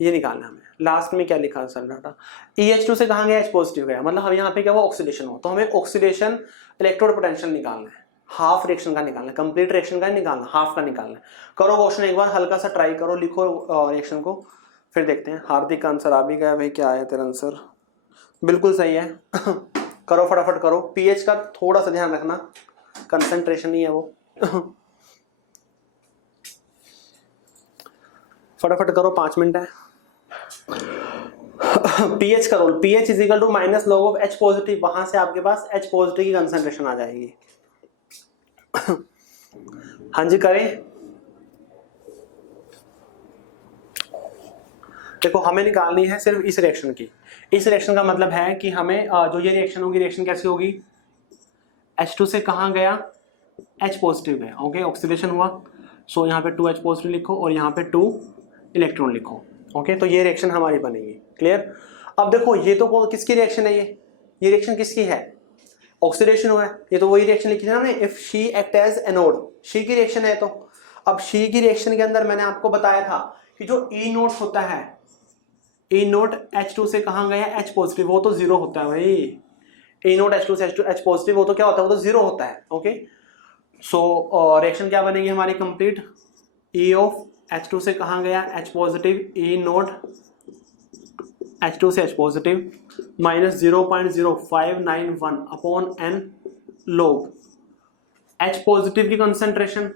ये निकालना है हमें। लास्ट में क्या लिखा सर डाटा, EH2 से कहाँ गया, H पॉजिटिव गया, मतलब हम यहाँ पे क्या वो ऑक्सीडेशन हो, तो हमें ऑक्सीडेशन इलेक्ट्रोड पोटेंशियल निकालना है, हाफ रिएक्शन का निकालना है, कंप्लीट रिएक्शन का निकालना, हाफ का निकालना है। करो क्वेश्चन एक बार हल्का सा ट्राई करो, लिखो रिएक्शन को, फिर देखते हैं। हार्दिक का आंसर आ भी गया भाई, क्या है तेरा आंसर, बिल्कुल सही है करो फटाफट करो। पीएच का थोड़ा सा ध्यान रखना, कंसंट्रेशन नहीं है वो फटाफट करो, 5 मिनट है। पीएच का role, pH is equal to minus log of H positive, वहां से आपके पास H पॉजिटिव की कंसंट्रेशन आ जाएगी। हाँ जी करें, देखो हमें निकालनी है सिर्फ इस रिएक्शन की। इस रिएक्शन का मतलब है कि हमें जो ये रिएक्शन होगी, रिएक्शन कैसी होगी, H2 से कहाँ गया, H पॉजिटिव गया। ओके, ऑक्सीडेशन हुआ, सो यहाँ पे 2H पॉजिटिव लिखो और यहाँ पे 2 इलेक्ट्रॉन लिखो। ओके, तो ये रिएक्शन हमारी बनेगी। क्लियर। अब देखो ये तो किसकी रिएक्शन है, ये रिएक्शन किसकी है, ऑक्सीडेशन हुआ है, ये तो वही रिएक्शन लिखी थी ना हमने, if she act as anode, she की रिएक्शन है। तो अब शी की रिएक्शन के अंदर मैंने आपको बताया था कि जो ई नोट होता है, ई नोट H2 से कहाँ गया, H पॉजिटिव, वो तो जीरो होता है भाई। ई नोट H2 से H पॉजिटिव, वो तो क्या होता है, वो तो जीरो होता है। ओके, सो रिएक्शन क्या बनेगी हमारी कंप्लीट, E ऑफ H2 से कहाँ गया, H positive, E note H2 से H positive minus 0.0591 upon n log H positive की कंसंट्रेशन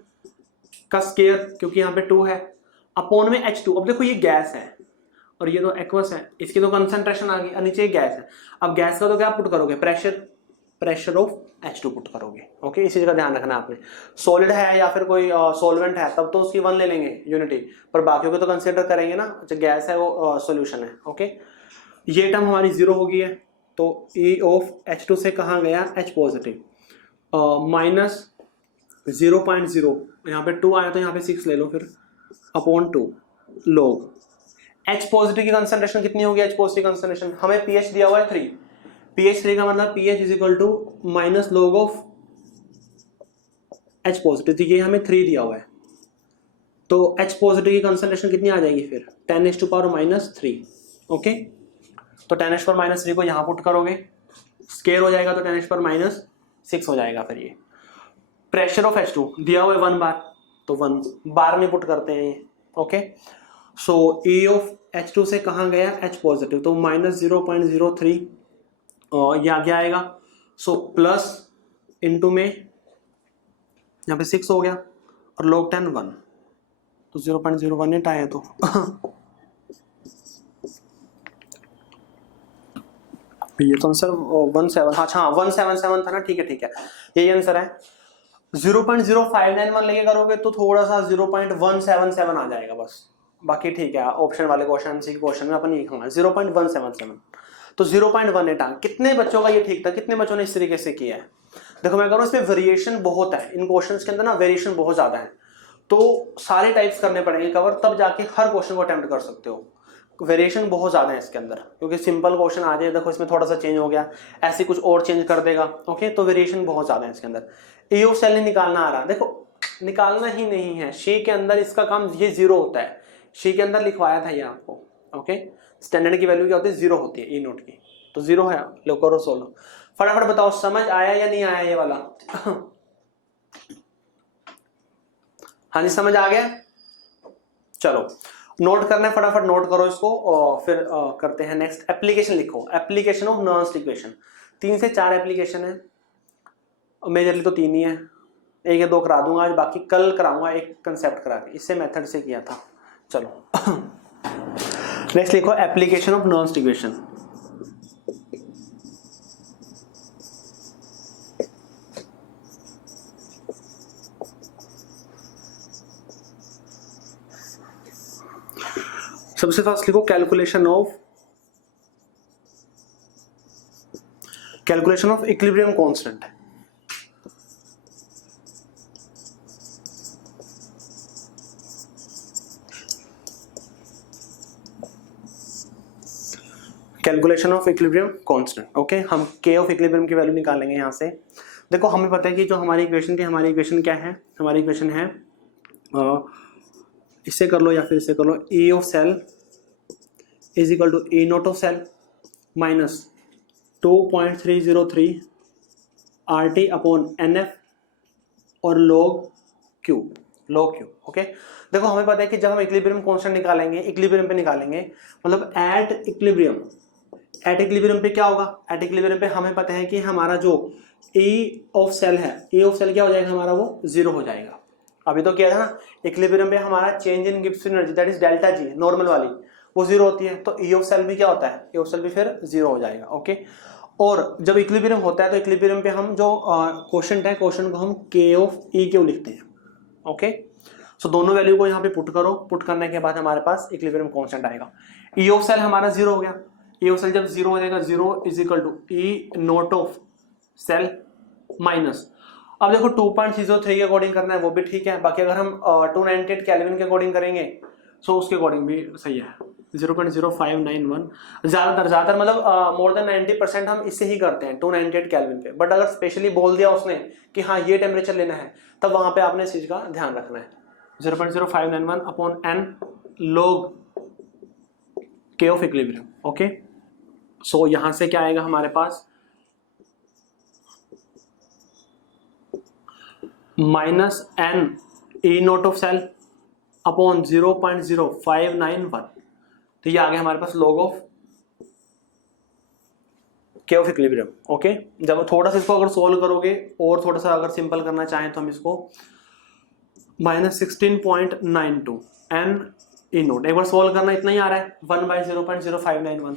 का स्केयर, क्योंकि यहाँ पे 2 है, अपॉन में H2। अब देखो ये गैस है और ये तो एक्वस है, इसकी तो कंसंट्रेशन आ गई, और नीचे गैस है। अब गैस का तो क्या पुट करोगे, प्रेशर ऑफ H2 पुट करोगे। ओके, इसी चीज का ध्यान रखना आपने। सॉलिड है या फिर कोई सॉल्वेंट है तब तो उसकी 1 ले लेंगे यूनिटी, पर बाकियों को तो कंसीडर करेंगे ना, जो गैस है वो सॉल्यूशन है। ओके, ये टर्म हमारी जीरो हो गई है, तो E ऑफ H2 से कहाँ गया, H पॉजिटिव माइनस 0.0, यहाँ पे 2 आया तो यहाँ पे 6 ले लो फिर, अपॉन 2 लोग H पॉजिटिव की कंसंट्रेशन कितनी होगी, H पॉजिटिव कंसंट्रेशन हमें pH दिया हुआ है 3, pH 3 का मतलब pH is equal to minus log of H positive, तो ये हमें 3 दिया हुआ है, तो H पॉजिटिव की कंसंट्रेशन कितनी आ जाएगी फिर 10⁻⁻3। ओके, तो 10⁻⁻3 को यहाँ पुट करोगे, स्केयर हो जाएगा तो 10⁻⁻6 हो जाएगा। फिर ये प्रेशर ऑफ H2 दिया हुआ है 1 बार, तो 1 बार में पुट करते हैं ये। Okay, so E of H2 से कहाँ गया, H पॉजिटिव, तो माइनस 0.03 ये आगे आएगा, सो प्लस इंटू में यहाँ पे 6 हो गया और log 10 1, तो 0.018 आया तो ये तो आंसर 17, हाँ 177 था ना, ठीक है ठीक है, यही आंसर है। 0.0591 लेके करोगे तो थोड़ा सा 0.177 आ जाएगा बस, बाकी ठीक है। ऑप्शन वाले क्वेश्चन सी क्वेश्चन में अपन लिखूंगा 0.177, तो 0.18 आ। कितने बच्चों का ये ठीक था, कितने बच्चों ने इस तरीके से किया है। देखो मैं कह रहा हूँ इसमें वेरिएशन बहुत है, इन क्वेश्चंस के अंदर ना वेरिएशन बहुत ज्यादा है, तो सारे टाइप्स करने पड़ेंगे कवर, तब जाके हर क्वेश्चन को अटेम्प्ट कर सकते हो। वेरिएशन बहुत ज्यादा है इसके अंदर, क्योंकि सिंपल क्वेश्चन आ जाए, देखो इसमें थोड़ा सा चेंज हो गया, ऐसे कुछ और चेंज कर देगा। ओके, तो वेरिएशन बहुत ज्यादा है इसके अंदर। ईओ सेल नहीं निकालना आ रहा, देखो निकालना ही नहीं है, शी के अंदर इसका काम ये जीरो होता है, शी के अंदर लिखवाया था ये आपको। ओके, स्टैंडर्ड की वैल्यू क्या होती है, जीरो होती है, ई नोट की, तो जीरो है। लो करो सोलो, फटाफट बताओ समझ आया या नहीं आया ये वाला हाँ जी समझ आ गया, चलो नोट करना है, फटाफट नोट करो इसको और फिर करते हैं नेक्स्ट। एप्लीकेशन लिखो, एप्लीकेशन ऑफ नर्व्स इक्वेशन, 3 से 4 एप्लीकेशन है, मेजरली तो 3 ही है, 1 या 2 करा दूंगा आज, बाकी कल कराऊंगा एक कंसेप्ट करा के, इससे मेथड से किया था। चलो नेक्स्ट लिखो एप्लीकेशन ऑफ नर्व्स इक्वेशन। सबसे फर्स्ट लिखो calculation of calculation of equilibrium constant है। Calculation of equilibrium constant. Okay, हम के ऑफ इक्विलिब्रियम की वैल्यू निकालेंगे यहाँ से। देखो हमें पता है कि जो हमारी इक्वेशन थी, हमारी इक्वेशन क्या है, हमारी इक्वेशन है इससे कर लो या फिर इससे कर लो, E of cell is equal to E naught of cell minus 2.303 R T upon N F और log Q। ओके, देखो हमें पता है कि जब हम इक्विलिब्रियम कांस्टेंट निकालेंगे, इक्विलिब्रियम पे निकालेंगे, मतलब एट इक्विलिब्रियम पे क्या होगा, एट इक्विलिब्रियम पे हमें पता है कि हमारा जो ए ऑफ सेल है, ए ऑफ सेल क्या हो जाएगा हमारा, वो 0 हो जाएगा। अभी तो क्या था ना, इक्विलिब्रियम पे हमारा change in Gibson energy that is delta ji normal वाली, वो 0 होती है, तो ए ऑफ सेल भी क्या होता है, ए ऑफ सेल भी फिर 0 हो जाएगा। ओके, और जब इक्विलिब्रियम होता है तो इक्विलिब्रियम पे हम जो क्वोशंट है, क्वोशंट को हम के ऑफ ई क्यू लिखते हैं। ओके, सो दोनों वैल्यू को यहाँ पे पुट करो, पुट करने के बाद हमारे पास इक्विलिब्रियम कांस्टेंट आएगा। ई ऑफ सेल हमारा 0 हो गया, ई ऑफ सेल जब 0 हो जाएगा, 0 is equal to E note of cell minus, अब देखो 2.303 के अकॉर्डिंग करना है वो भी ठीक है, बाकी अगर हम 298 केल्विन के अकॉर्डिंग करेंगे सो उसके अकॉर्डिंग भी सही है। 0.0591 ज्यादातर मतलब मोर देन 90% हम इससे ही करते हैं 298 केल्विन पे, बट अगर स्पेशली बोल दिया उसने कि हाँ ये टेम्परेचर लेना है, तब वहां पे आपने इस चीज का ध्यान रखना है। 0.0591 upon n log K of equilibrium. Okay, so यहां से क्या आएगा हमारे पास, minus n E naught of cell upon 0.0591, तो ये आ गया हमारे पास log of K of equilibrium. Okay, जब थोड़ा सा इसको अगर सोल्व करोगे और थोड़ा सा अगर सिंपल करना चाहें तो हम इसको माइनस 16.92 एन ए नोट, एक बार सोल्व करना, इतना ही आ रहा है 1/0.0591,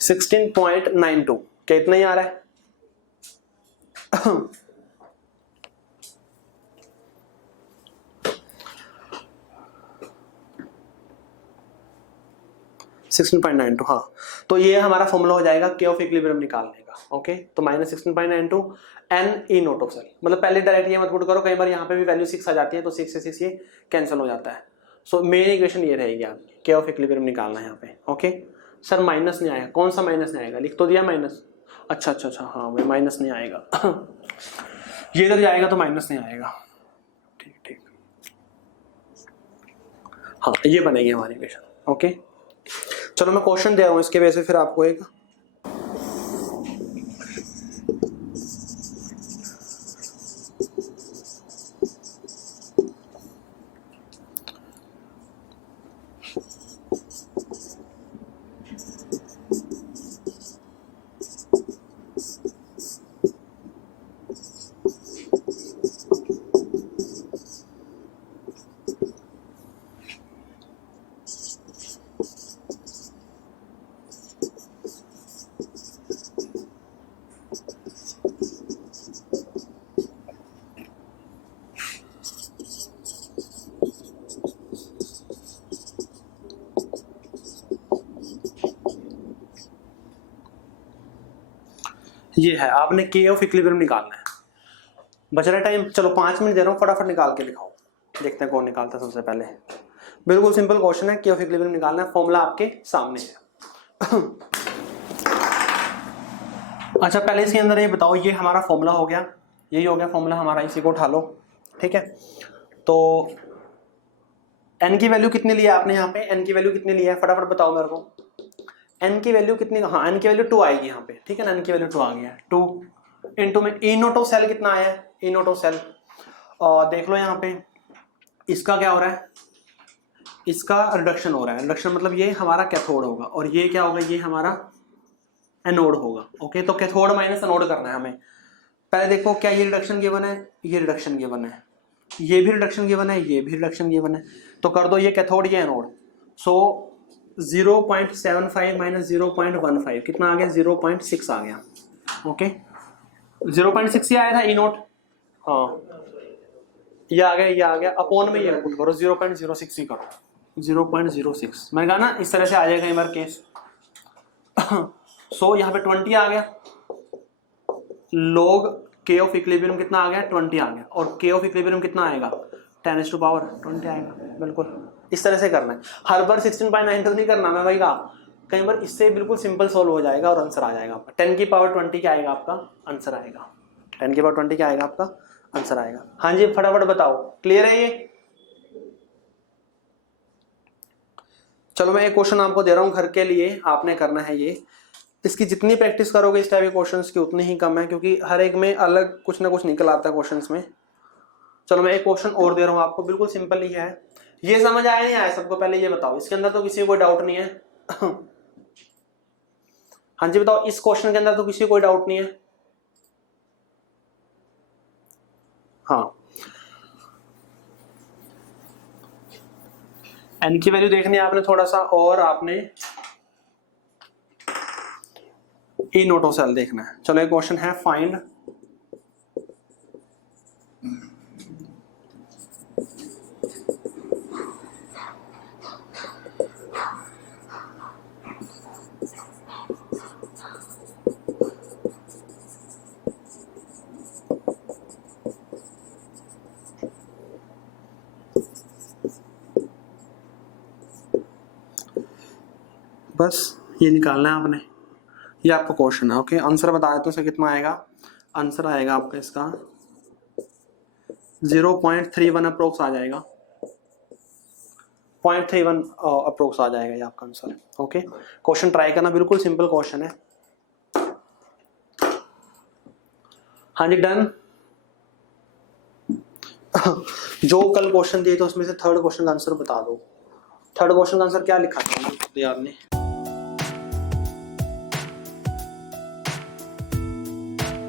$16.92 क्या इतना ही आ रहा है। 16.92, हाँ, तो ये हमारा फॉर्मूला हो जाएगा के ऑफ इक्विलिब्रियम निकालने का। ओके, तो minus 16.92 N E note of cell, मतलब पहले डायरेक्ट ये मत पुट करो, कई बार यहाँ पे भी वैल्यू 6 आ जाती है, तो 6 से 6 ये कैंसिल हो जाता है। सो मेन इक्वेशन ये रहेगी आपकी, के ऑफ इक्विलिब्रियम निकालना है यहाँ पे। ओके सर, माइनस नहीं आएगा, कौन सा माइनस नहीं आएगा, लिख तो दिया माइनस, अच्छा, हाँ भाई माइनस नहीं आएगा ये इधर जाएगा तो माइनस नहीं आएगा, ठीक, हाँ ये बनेगी हमारी इक्वेशन। ओके, चलो मैं क्वेश्चन दे रहा हूँ, इसके वजह से फिर आपको एक ये है, आपने के ऑफ इक्विलिब्रियम निकालना है। बच रहा टाइम, चलो 5 मिनट दे रहा हूँ, फटाफट निकाल के दिखाओ, देखते हैं कौन निकालता है सबसे पहले। बिल्कुल सिंपल क्वेश्चन है, के ऑफ इक्विलिब्रियम निकालना है, फॉर्मूला आपके सामने है। अच्छा, पहले इसके अंदर ये बताओ, ये हमारा फॉर्मूला हो गया, यही हो गया फॉर्मूला हमारा, इसी को उठा लो, ठीक है। तो एन की वैल्यू कितनी ली है आपने यहाँ पे, एन की वैल्यू कितनी ली है, फटाफट बताओ मेरे को। एन की वैल्यू कितनी, हाँ एन की वैल्यू 2 आएगी यहाँ पे, ठीक है ना, एन की वैल्यू 2 आ गया, 2 इंटू में ई नोट ऑफ सेल कितना आया है, ई नोट ऑफ सेल देख लो यहाँ पे, इसका क्या हो रहा है, इसका रिडक्शन हो रहा है, रिडक्शन मतलब ये हमारा कैथोड होगा और ये क्या होगा, ये हमारा एनोड होगा। ओके, तो कैथोड माइनस एनोड करना है हमें। पहले देखो क्या ये रिडक्शन गिवन है, ये रिडक्शन गिवन है, ये भी रिडक्शन गिवन है, ये भी रिडक्शन गिवन है, तो कर दो ये कैथोड ये एनोड। सो 0.75 माइनस 0.15 कितना आ गया, 0.6 आ गया। ओके, 0.6 ही आया था ई नोट, हाँ ये आ गया, ये आ गया, अपॉन में ये पुट करो 0.06 ही करो, 0.06 मैंने कहा ना इस तरह से आ जाएगा कई बार केस। सो यहाँ पे 20 आ गया, log k ऑफ इक्विलिब्रियम कितना आ गया 20 आ गया, और k ऑफ इक्विलिब्रियम कितना आएगा 10⁻20 आएगा। बिल्कुल इस तरह से करना है, हर बार 16/9 तक नहीं करना। मैं वही कहा कई बार इससे बिल्कुल सिंपल सॉल्व हो जाएगा और आंसर आ जाएगा आपका 10⁻20 क्या आएगा आपका आंसर आएगा, 10⁻20 क्या आएगा आपका आंसर आएगा। हाँ जी फटाफट बताओ, क्लियर है ये? चलो मैं एक क्वेश्चन आपको दे रहा हूं घर के लिए, आपने करना है ये। इसकी जितनी प्रैक्टिस करोगे इस टाइप के क्वेश्चंस की उतनी ही कम है, क्योंकि हर एक में अलग कुछ ना कुछ निकल आता है क्वेश्चंस में। चलो मैं एक क्वेश्चन और दे रहा हूं आपको, बिल्कुल सिंपल ही है। ये समझ आया नहीं आया सबको पहले ये बताओ, इसके अंदर तो किसी को कोई डाउट नहीं है? हाँ जी बताओ, इस क्वेश्चन के अंदर तो किसी को कोई डाउट नहीं है? हाँ, एन की वैल्यू देखनी है आपने थोड़ा सा, और आपने ई नोटो सेल देखना है। चलो एक क्वेश्चन है, फाइंड बस ये निकालना है आपने, ये आपका क्वेश्चन है। ओके आंसर बता देते हैं कितना आएगा। आंसर आएगा आपका इसका 0.31 अप्रोक्स आ जाएगा, 0.31 अप्रोक्स आ जाएगा ये आपका आंसर। ओके क्वेश्चन ट्राई करना, बिल्कुल सिंपल क्वेश्चन है। हाँ जी डन। जो कल क्वेश्चन दिए थे उसमें से थर्ड क्वेश्चन का आंसर बता दो। थर्ड क्वेश्चन का आंसर क्या लिखा था यार ने?